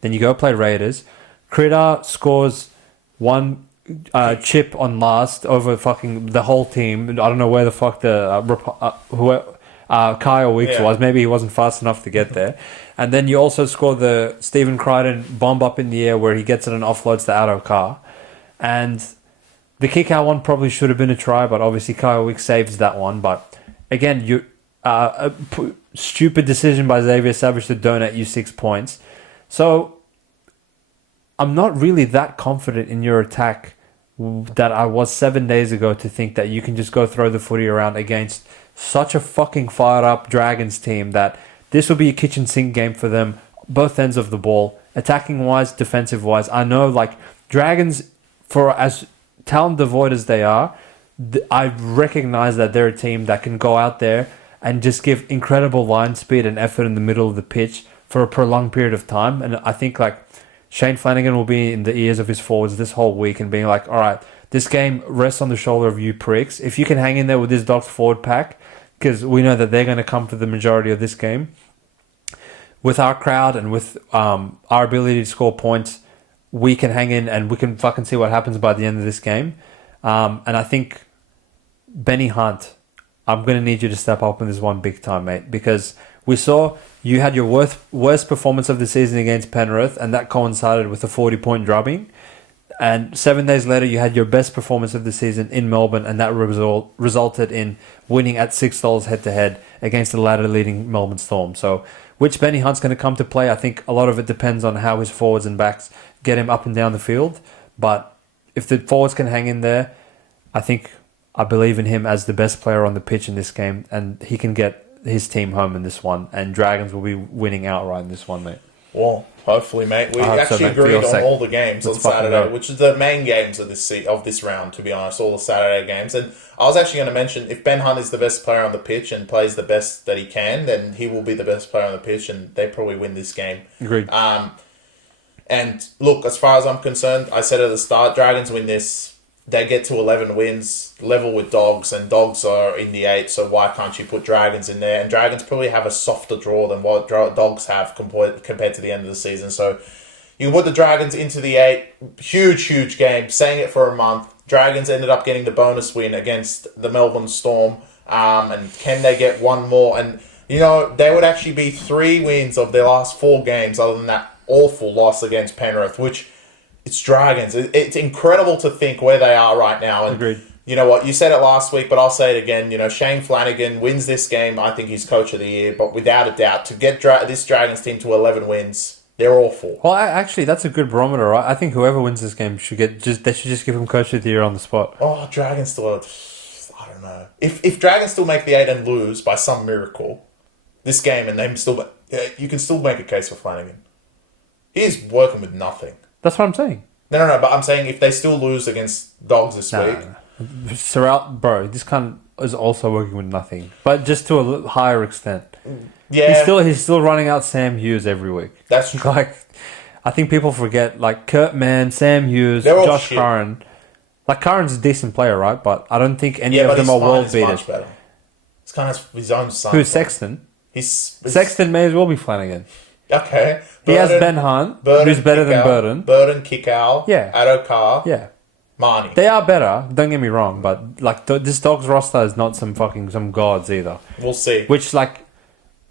Then you go play Raiders. Critter scores 1 chip on last over fucking the whole team. I don't know where the fuck the Kyle Weeks was. Maybe he wasn't fast enough to get there. And then you also score the Stephen Crichton bomb up in the air where he gets it and offloads the Addo car. And the kick out one probably should have been a try, but obviously Kyle Weeks saves that one. But again, a stupid decision by Xavier Savage to donate you 6 points. So I'm not really that confident in your attack that I was 7 days ago to think that you can just go throw the footy around against such a fucking fired up Dragons team, that this will be a kitchen sink game for them, both ends of the ball, attacking wise, defensive wise. I know, like, Dragons, for as talent devoid as they are, I recognize that they're a team that can go out there and just give incredible line speed and effort in the middle of the pitch for a prolonged period of time. And I think, like, Shane Flanagan will be in the ears of his forwards this whole week and being like, all right, this game rests on the shoulder of you pricks. If you can hang in there with this Dogs forward pack, because we know that they're going to come for the majority of this game, with our crowd and with our ability to score points, we can hang in and we can fucking see what happens by the end of this game. And I think Benny Hunt, I'm going to need you to step up in this one big time, mate, because we saw you had your worst performance of the season against Penrith, and that coincided with a 40-point drubbing. And 7 days later, you had your best performance of the season in Melbourne, and that resulted in winning at $6 head-to-head against the ladder-leading Melbourne Storm. So which Benny Hunt's going to come to play, I think a lot of it depends on how his forwards and backs get him up and down the field. But if the forwards can hang in there, I believe in him as the best player on the pitch in this game, and he can get his team home in this one, and Dragons will be winning outright in this one, mate. Well, hopefully, mate. We actually agreed on all the games on Saturday, which is the main games of this round, to be honest, all the Saturday games. And I was actually going to mention, if Ben Hunt is the best player on the pitch and plays the best that he can, then he will be the best player on the pitch, and they probably win this game. Agreed. And look, as far as I'm concerned, I said at the start, Dragons win this. They get to 11 wins, level with Dogs, and Dogs are in the 8, so why can't you put Dragons in there? And Dragons probably have a softer draw than what Dogs have compared to the end of the season. So you put the Dragons into the 8, huge game, saying it for a month. Dragons ended up getting the bonus win against the Melbourne Storm, and can they get one more? And, they would actually be 3 wins of their last 4 games other than that awful loss against Penrith, which... It's Dragons. It's incredible to think where they are right now. And agreed. You know what? You said it last week, but I'll say it again. Shane Flanagan wins this game. I think he's coach of the year. But without a doubt, to get this Dragons team to 11 wins, they're awful. Well, actually, that's a good barometer, right? I think whoever wins this game should just give him coach of the year on the spot. Oh, Dragons still... I don't know. If Dragons still make the 8 and lose by some miracle, this game, and them still... You can still make a case for Flanagan. He's working with nothing. That's what I'm saying. No, but I'm saying if they still lose against Dogs this week... Bro, this cunt is also working with nothing. But just to a higher extent. Yeah. He's still running out Sam Hughes every week. That's true. I think people forget, Kurt Mann, Sam Hughes, Josh Curran. Curran's a decent player, right? But I don't think any of them are world beaters. Much better. It's kind of his own son. Who's Sexton? Sexton may as well be Flanagan. Okay. He has Ben Hunt, who's better than Burton. Burton, Kickow, Addo-Carr, Marnie. They are better, don't get me wrong, but this Dogs roster is not some gods either. We'll see. Which,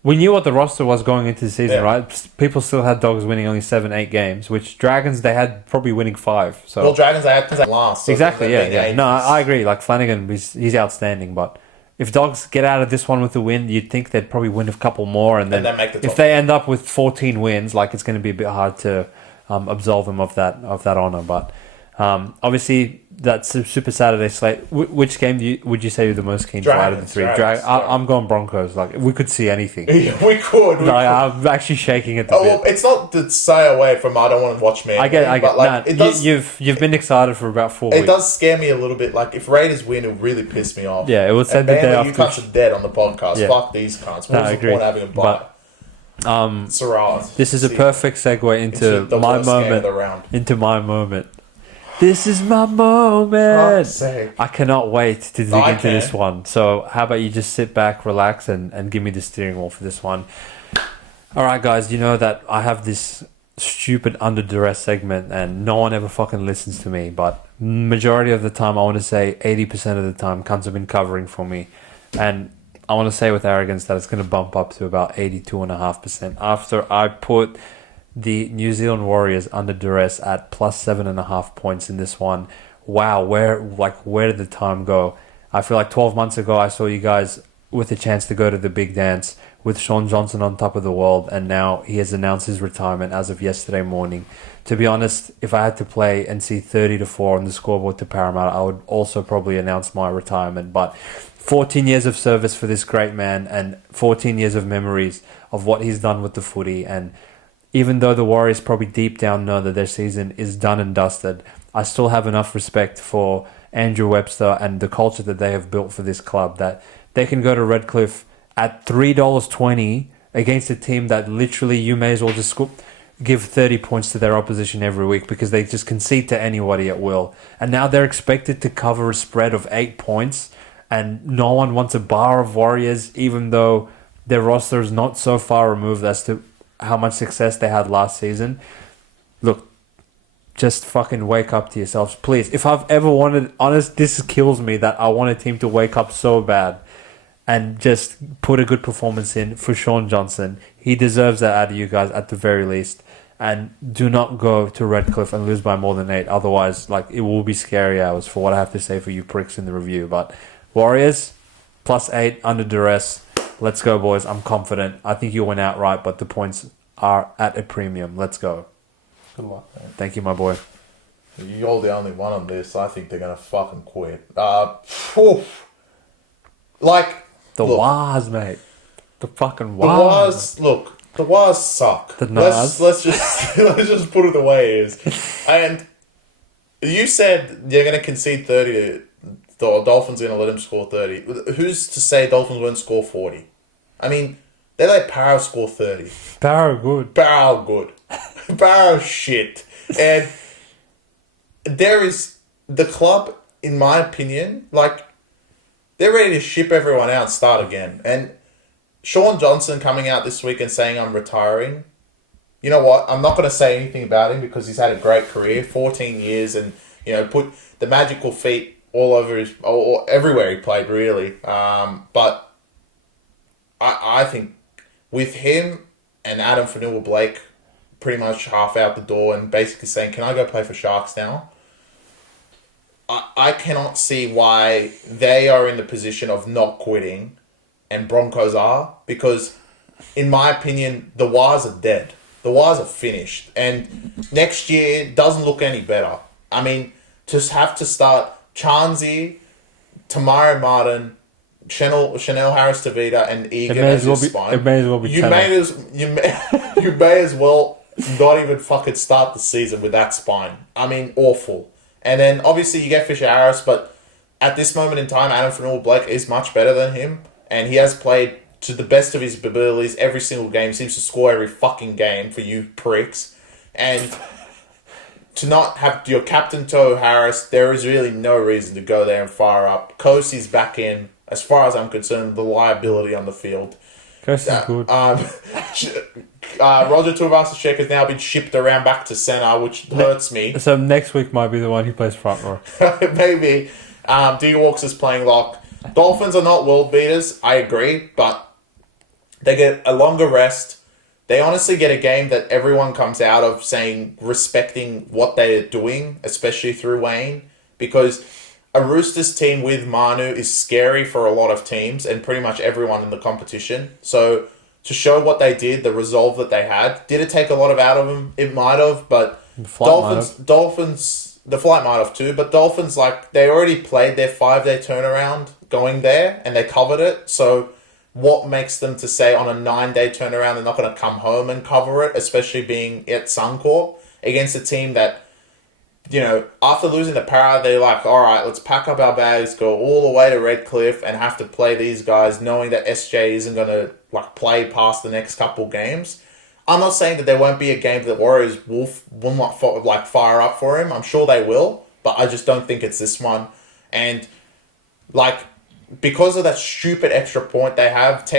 we knew what the roster was going into the season, right? People still had Dogs winning only 7-8 games, which Dragons, they had probably winning 5. So. Well, Dragons, they had last. So exactly, yeah. No, I agree. Flanagan, he's outstanding, but... If Dogs get out of this one with a win, you'd think they'd probably win a couple more, and then make the top if they end up with 14 wins, it's going to be a bit hard to absolve them of that honor. But obviously, that's a Super Saturday slate. Which game would you say you're the most keen for out of the 3? I'm going Broncos. We could see anything. Yeah, we could. I'm actually shaking at the bit. Well, it's not to stay away from I don't want to watch Man. I get. You've been excited for about 4 weeks. It does scare me a little bit. If Raiders win, it'll really piss me off. Yeah, it would send the day after. You cunts are dead on the podcast. Yeah. Fuck these cunts. What's the point having a bite? This is a perfect segue into my moment. Into my moment. This is my moment. I cannot wait to dig into this one. So how about you just sit back, relax, and give me the steering wheel for this one. All right, guys, you know that I have this stupid Under Duress segment, and no one ever fucking listens to me. But majority of the time, I want to say 80% of the time, cunts have been covering for me. And I want to say with arrogance that it's going to bump up to about 82.5% after I put... the New Zealand Warriors under duress at plus 7.5 points in this one. Wow, where did the time go? I feel 12 months ago I saw you guys with a chance to go to the big dance with Sean Johnson on top of the world, and now he has announced his retirement as of yesterday morning. To be honest, if I had to play and see 30-4 on the scoreboard to Parramatta, I would also probably announce my retirement. But 14 years of service for this great man, and 14 years of memories of what he's done with the footy. And even though the Warriors probably deep down know that their season is done and dusted, I still have enough respect for Andrew Webster and the culture that they have built for this club that they can go to Redcliffe at $3.20 against a team that literally you may as well just give 30 points to their opposition every week because they just concede to anybody at will. And now they're expected to cover a spread of 8 points, and no one wants a bar of Warriors, even though their roster is not so far removed as to how much success they had last season. Look, just fucking wake up to yourselves, please. If I've ever wanted, honest, this kills me that I want a team to wake up so bad and just put a good performance in for Sean Johnson. He deserves that out of you guys at the very least. And do not go to Redcliffe and lose by more than 8. Otherwise, like, it will be scary hours for what I have to say for you pricks in the review. But Warriors, +8 under Duress. Let's go, boys. I'm confident. I think you'll win outright, but the points are at a premium. Let's go. Good luck, man. Thank you, my boy. You're the only one on this. I think they're going to fucking quit. Like... The look, Waz, mate. The fucking Waz. The Waz, look, the Waz suck. The Nas. Let's just put it the way it is. And you said you're going to concede 30 to... The Dolphins are going to let them score 30. Who's to say Dolphins won't score 40? I mean, they let Parra score 30. Parra good. Parra good. Parra shit. And there is... The club, in my opinion, like... They're ready to ship everyone out and start again. And Sean Johnson coming out this week and saying I'm retiring. You know what? I'm not going to say anything about him because he's had a great career, 14 years, and put the magical feet all over everywhere he played really. But I think with him and Adam Fanua-Blake pretty much half out the door and basically saying, "Can I go play for Sharks now?" I cannot see why they are in the position of not quitting and Broncos are, because in my opinion, the Wars are dead. The Wars are finished. And next year doesn't look any better. I mean, just have to start Chansey, Tamara Martin, Chanel Harris-Tavita, and Egan as your spine. It may as well be you may as well not even fucking start the season with that spine. I mean, awful. And then, obviously, you get Fisher Harris, but at this moment in time, Adam Fanua-Blake is much better than him, and he has played to the best of his abilities every single game, seems to score every fucking game for you pricks. And to not have your captain, Tohu Harris, there is really no reason to go there and fire up. Kosi's back in, as far as I'm concerned, the liability on the field. Kosi's good. Roger Tuivasa-Sheck has now been shipped around back to centre, which hurts me. So next week might be the one who plays front row. Maybe. D-Walks is playing lock. Dolphins are not world beaters, I agree, but they get a longer rest. They honestly get a game that everyone comes out of saying, respecting what they're doing, especially through Wayne, because a Roosters team with Manu is scary for a lot of teams and pretty much everyone in the competition. So to show what they did, the resolve that they had, did it take a lot out of them? It might have, but Dolphins, the flight might have too, but Dolphins, like, they already played their 5-day turnaround going there and they covered it. So what makes them to say on a 9-day turnaround they're not going to come home and cover it, especially being at Suncorp against a team that, after losing to Parra, they're like, all right, let's pack up our bags, go all the way to Redcliffe and have to play these guys knowing that SJ isn't going to play past the next couple games. I'm not saying that there won't be a game that Warriors will not fire up for him. I'm sure they will, but I just don't think it's this one. And because of that stupid extra point they have,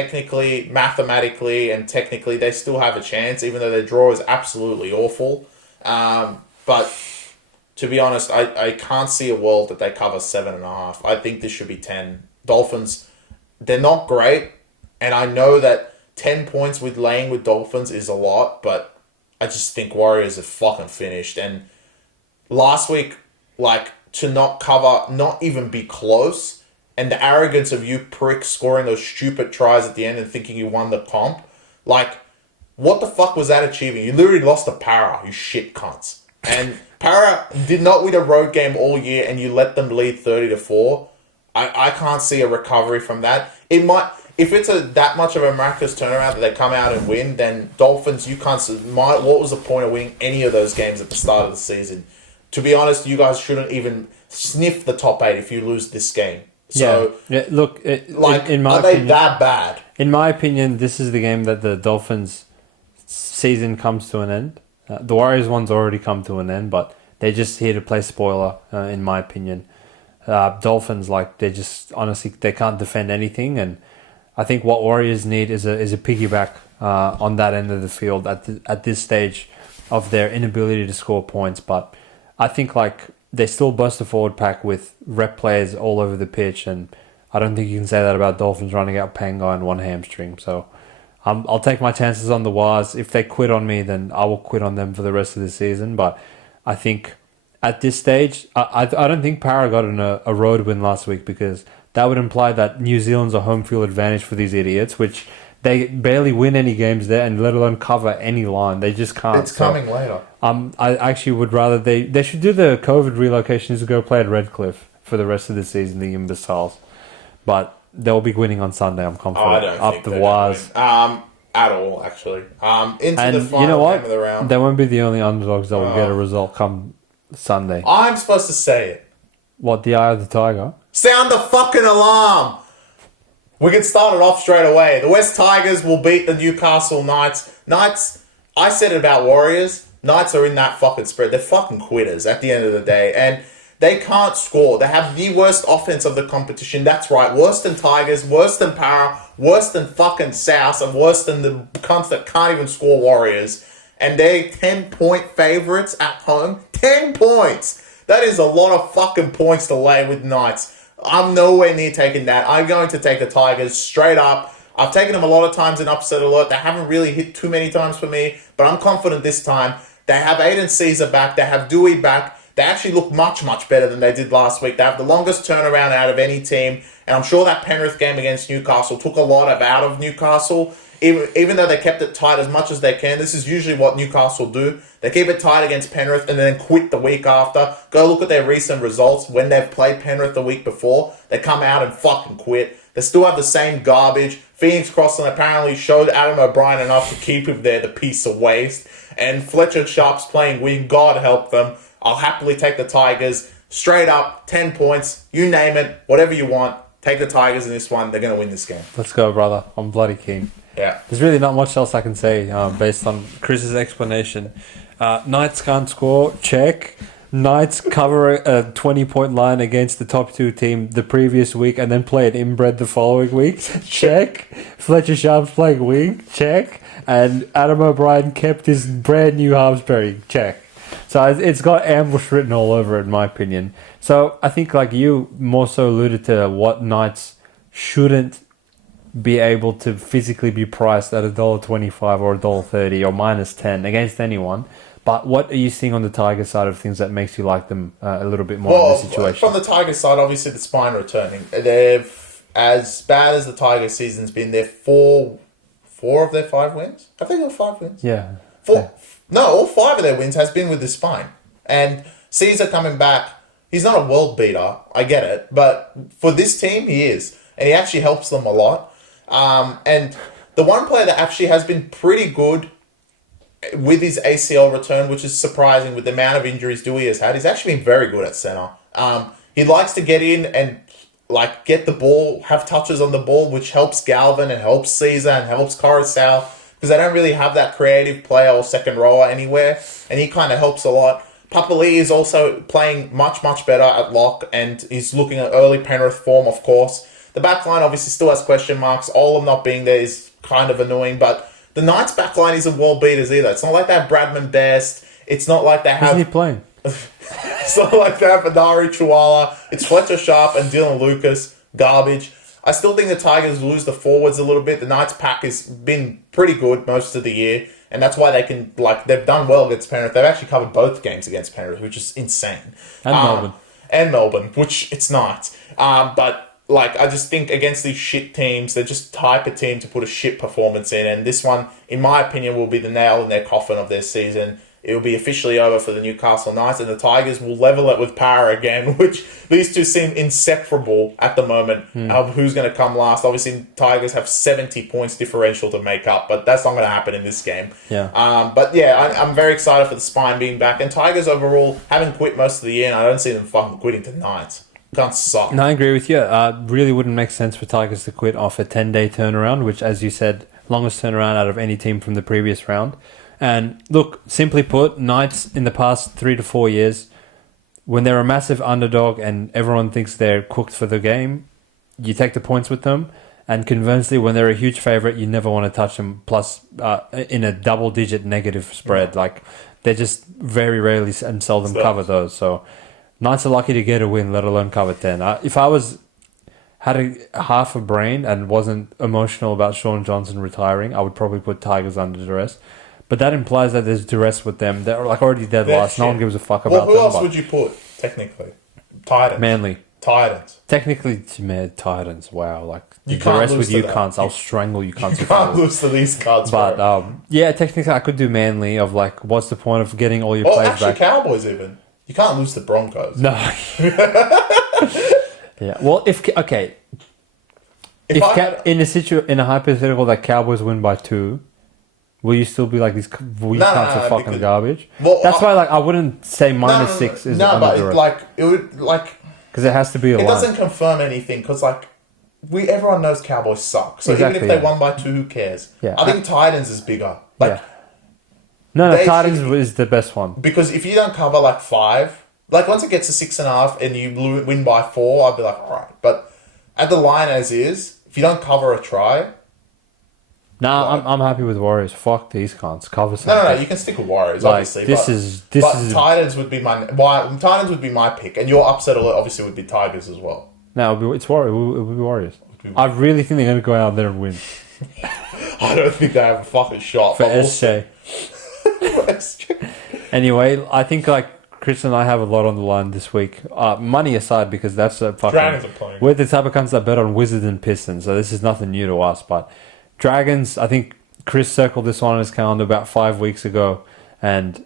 mathematically, they still have a chance, even though their draw is absolutely awful. But to be honest, I can't see a world that they cover 7.5. I think this should be 10. Dolphins, they're not great, and I know that 10 points with laying with Dolphins is a lot, but I just think Warriors are fucking finished. And last week, to not cover, not even be close, and the arrogance of you pricks scoring those stupid tries at the end and thinking you won the comp, what the fuck was that achieving? You literally lost to Parra, you shit cunts. And Parra did not win a road game all year, and you let them lead 30-4. I can't see a recovery from that. It might, if it's that much of a miraculous turnaround that they come out and win, then Dolphins, you can't. What was the point of winning any of those games at the start of the season? To be honest, you guys shouldn't even sniff the top 8 if you lose this game. So, look, in my are they that bad? In my opinion, this is the game that the Dolphins' season comes to an end. The Warriors one's already come to an end, but they're just here to play spoiler, in my opinion. Dolphins, they just, honestly, they can't defend anything, and I think what Warriors need is a piggyback on that end of the field at this stage of their inability to score points. But I think like they still burst the forward pack with rep players all over the pitch, and I don't think you can say that about Dolphins running out Pangai and one hamstring. So I'll take my chances on the Wars. If they quit on me, then I will quit on them for the rest of the season. But I think at this stage, I don't think Para got a road win last week, because that would imply that New Zealand's a home field advantage for these idiots, which they barely win any games there, and let alone cover any line. They just can't. It's coming later. I actually would rather they should do the COVID relocations to go play at Redcliffe for the rest of the season, the imbeciles. But they'll be winning on Sunday, I'm confident. I don't think the Wires. At all, actually. Into And the final you know what? game of the round. They won't be the only underdogs that will get a result come Sunday. I'm supposed to say it. What, the eye of the tiger? Sound the fucking alarm! We can start it off straight away. The West Tigers will beat the Newcastle Knights. Knights, I said it about Warriors. Knights are in that fucking spread. They're fucking quitters at the end of the day. And they can't score. They have the worst offense of the competition. That's right. Worse than Tigers, worse than Para, worse than fucking South, and worse than the cunts that can't even score Warriors. And they're 10-point favourites at home. 10 points! That is a lot of fucking points to lay with Knights. I'm nowhere near taking that. I'm going to take the Tigers straight up. I've taken them a lot of times in upset alert. They haven't really hit too many times for me, but I'm confident this time. They have Aiden Caesar back. They have Dewey back. They actually look much, much better than they did last week. They have the longest turnaround out of any team, and I'm sure that Penrith game against Newcastle took a lot out of Newcastle. Even though they kept it tight as much as they can, this is usually what Newcastle do. They keep it tight against Penrith and then quit the week after. Go look at their recent results when they've played Penrith the week before. They come out and fucking quit. They still have the same garbage. Phoenix Crossland apparently showed Adam O'Brien enough to keep him there, the piece of waste. And Fletcher Sharp's playing wing. God help them. I'll happily take the Tigers. Straight up, 10 points. You name it. Whatever you want. Take the Tigers in this one. They're going to win this game. Let's go, brother. I'm bloody keen. Yeah. There's really not much else I can say based on Chris's explanation. Knights can't score. Check. Knights cover a 20-point line against the top two team the previous week and then play an inbred the following week. Check. Fletcher Sharp's playing wing. Check. And Adam O'Brien kept his brand new Halfsbury. Check. So it's got ambush written all over it, in my opinion. So I think, like you more so alluded to, what Knights shouldn't be able to physically be priced at $1.25 or $1.30 or -10 against anyone. But what are you seeing on the Tigers side of things that makes you like them a little bit more in this situation? From the Tigers side, obviously the spine returning. They've, as bad as the Tigers season's been, they're four of their 5 wins. I think they're 5 wins. Yeah. No, all 5 of their wins has been with the spine. And Caesar coming back, he's not a world beater, I get it. But for this team, he is. And he actually helps them a lot. And the one player that actually has been pretty good with his ACL return, which is surprising with the amount of injuries Dewey has had, he's actually been very good at center. He likes to get in and get the ball, have touches on the ball, which helps Galvin and helps Caesar and helps Coruscant, because they don't really have that creative player or second rower anywhere, and he kind of helps a lot. Papali is also playing much, much better at lock, and he's looking at early Penrith form, of course. The back line obviously still has question marks. All of not being there is kind of annoying, but the Knights back line isn't world beaters either. It's not like they have Bradman Best. It's not like they have... Isn't he playing? It's not like they have Adari Chihuahua. It's Fletcher Sharp and Dylan Lucas. Garbage. I still think the Tigers lose the forwards a little bit. The Knights pack has been pretty good most of the year, and that's why they can, they've done well against Penrith. They've actually covered both games against Penrith, which is insane. And Melbourne, which it's not. But I just think against these shit teams, they're just type of team to put a shit performance in. And this one, in my opinion, will be the nail in their coffin of their season. It will be officially over for the Newcastle Knights, and the Tigers will level it with Para again, which these two seem inseparable at the moment of who's going to come last. Obviously, Tigers have 70 points differential to make up, but that's not going to happen in this game. Yeah. I'm very excited for the spine being back. And Tigers overall haven't quit most of the year, and I don't see them fucking quitting tonight. Can't suck. No, I agree with you. Really wouldn't make sense for Tigers to quit off a 10-day turnaround, which, as you said, longest turnaround out of any team from the previous round. And look, simply put, Knights in the past 3 to 4 years, when they're a massive underdog and everyone thinks they're cooked for the game, you take the points with them. And conversely, when they're a huge favourite, you never want to touch them. Plus, in a double-digit negative spread, like they just very rarely and seldom cover those. So, Knights are lucky to get a win, let alone cover 10. If I had half a brain and wasn't emotional about Sean Johnson retiring, I would probably put Tigers under duress. But that implies that there's duress with them. They're like already dead last. No one gives a fuck about them. Who else would you put, technically? Titans. Manly. Titans. Technically, Titans. Wow. Like, you the rest with you that. cunts. I'll strangle you cunts. You can't lose to these cunts, But, bro. yeah, technically, I could do Manly of like, what's the point of getting all your players actually, back? Cowboys even. You can't lose to Broncos. No. Yeah. Well, in a hypothetical that Cowboys win by 2, will you still be like these weak cunts are fucking garbage? Well, that's why like I wouldn't say -6 is but it would because it has to be a line. It doesn't confirm anything because everyone knows Cowboys suck. So exactly, even if they won by 2, who cares? Yeah. I think Titans is bigger. No, Titans is the best one. Because if you don't cover 5, once it gets to 6.5 and you win by 4, I'd be like, alright. But at the line as is, if you don't cover a try... Nah, I'm happy with Warriors. Fuck these cunts. Cover something. No, you can stick with Warriors, obviously. Titans would be my pick. And your upset alert obviously would be Tigers as well. No, it's Warriors. It would be Warriors. I really think they're going to go out there and win. I don't think they have a fucking shot. For SJ. Anyway, I think Chris and I have a lot on the line this week. Money aside, because that's a fucking... Dragons are playing. We're the type of cunts that bet on Wizards and Pistons, so this is nothing new to us. But Dragons, I think Chris circled this one on his calendar about 5 weeks ago, and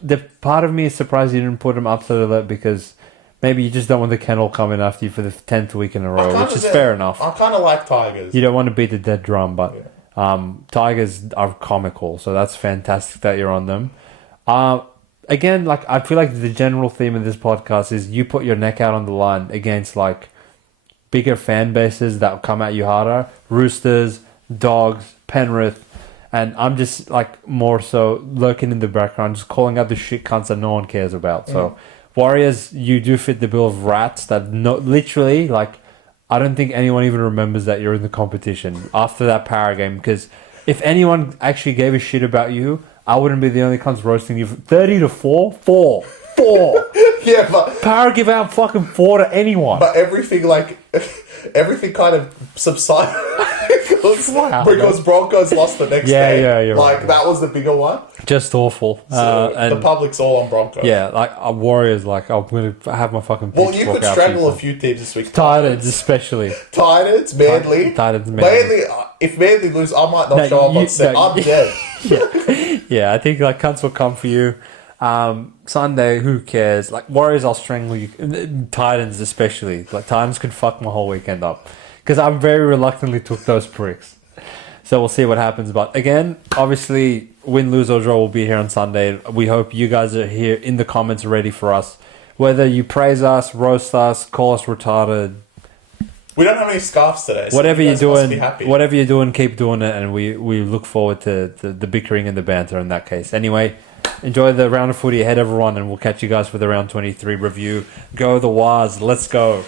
the part of me is surprised you didn't put him upset alert because maybe you just don't want the kennel coming after you for the 10th week in a row, which is fair enough. I kind of like Tigers. You don't want to beat the dead drum, but Tigers are comical, so that's fantastic that you're on them. Again, I feel like the general theme of this podcast is you put your neck out on the line against bigger fan bases that will come at you harder. Roosters, Dogs, Penrith, and I'm just more so lurking in the background, just calling out the shit cunts that no one cares about. So Warriors, you do fit the bill of rats that literally I don't think anyone even remembers that you're in the competition after that Power game, because if anyone actually gave a shit about you, I wouldn't be the only cunts roasting you. 30-4? 4. Yeah, but... Power give out fucking 4 to anyone. But everything kind of subsided because Broncos lost the next day. Yeah, you're right. That was the bigger one. Just awful. So and the public's all on Broncos. Yeah, Warriors, I'm going to have my fucking Well, you could strangle a few teams this week. Titans, especially. Titans, Manly. Manly. If Manly lose, I might not show up on set. I'm dead. Yeah, I think cunts will come for you. Sunday, who cares? Warriors, I'll strangle you. Titans, especially. Titans could fuck my whole weekend up. Because I very reluctantly took those pricks. So we'll see what happens. But again, obviously, win, lose, or draw will be here on Sunday. We hope you guys are here in the comments ready for us. Whether you praise us, roast us, call us retarded. We don't have any scarves today. So whatever you're doing, keep doing it. And we look forward to the bickering and the banter in that case. Anyway, enjoy the round of footy ahead, everyone. And we'll catch you guys for the round 23 review. Go the Waz. Let's go.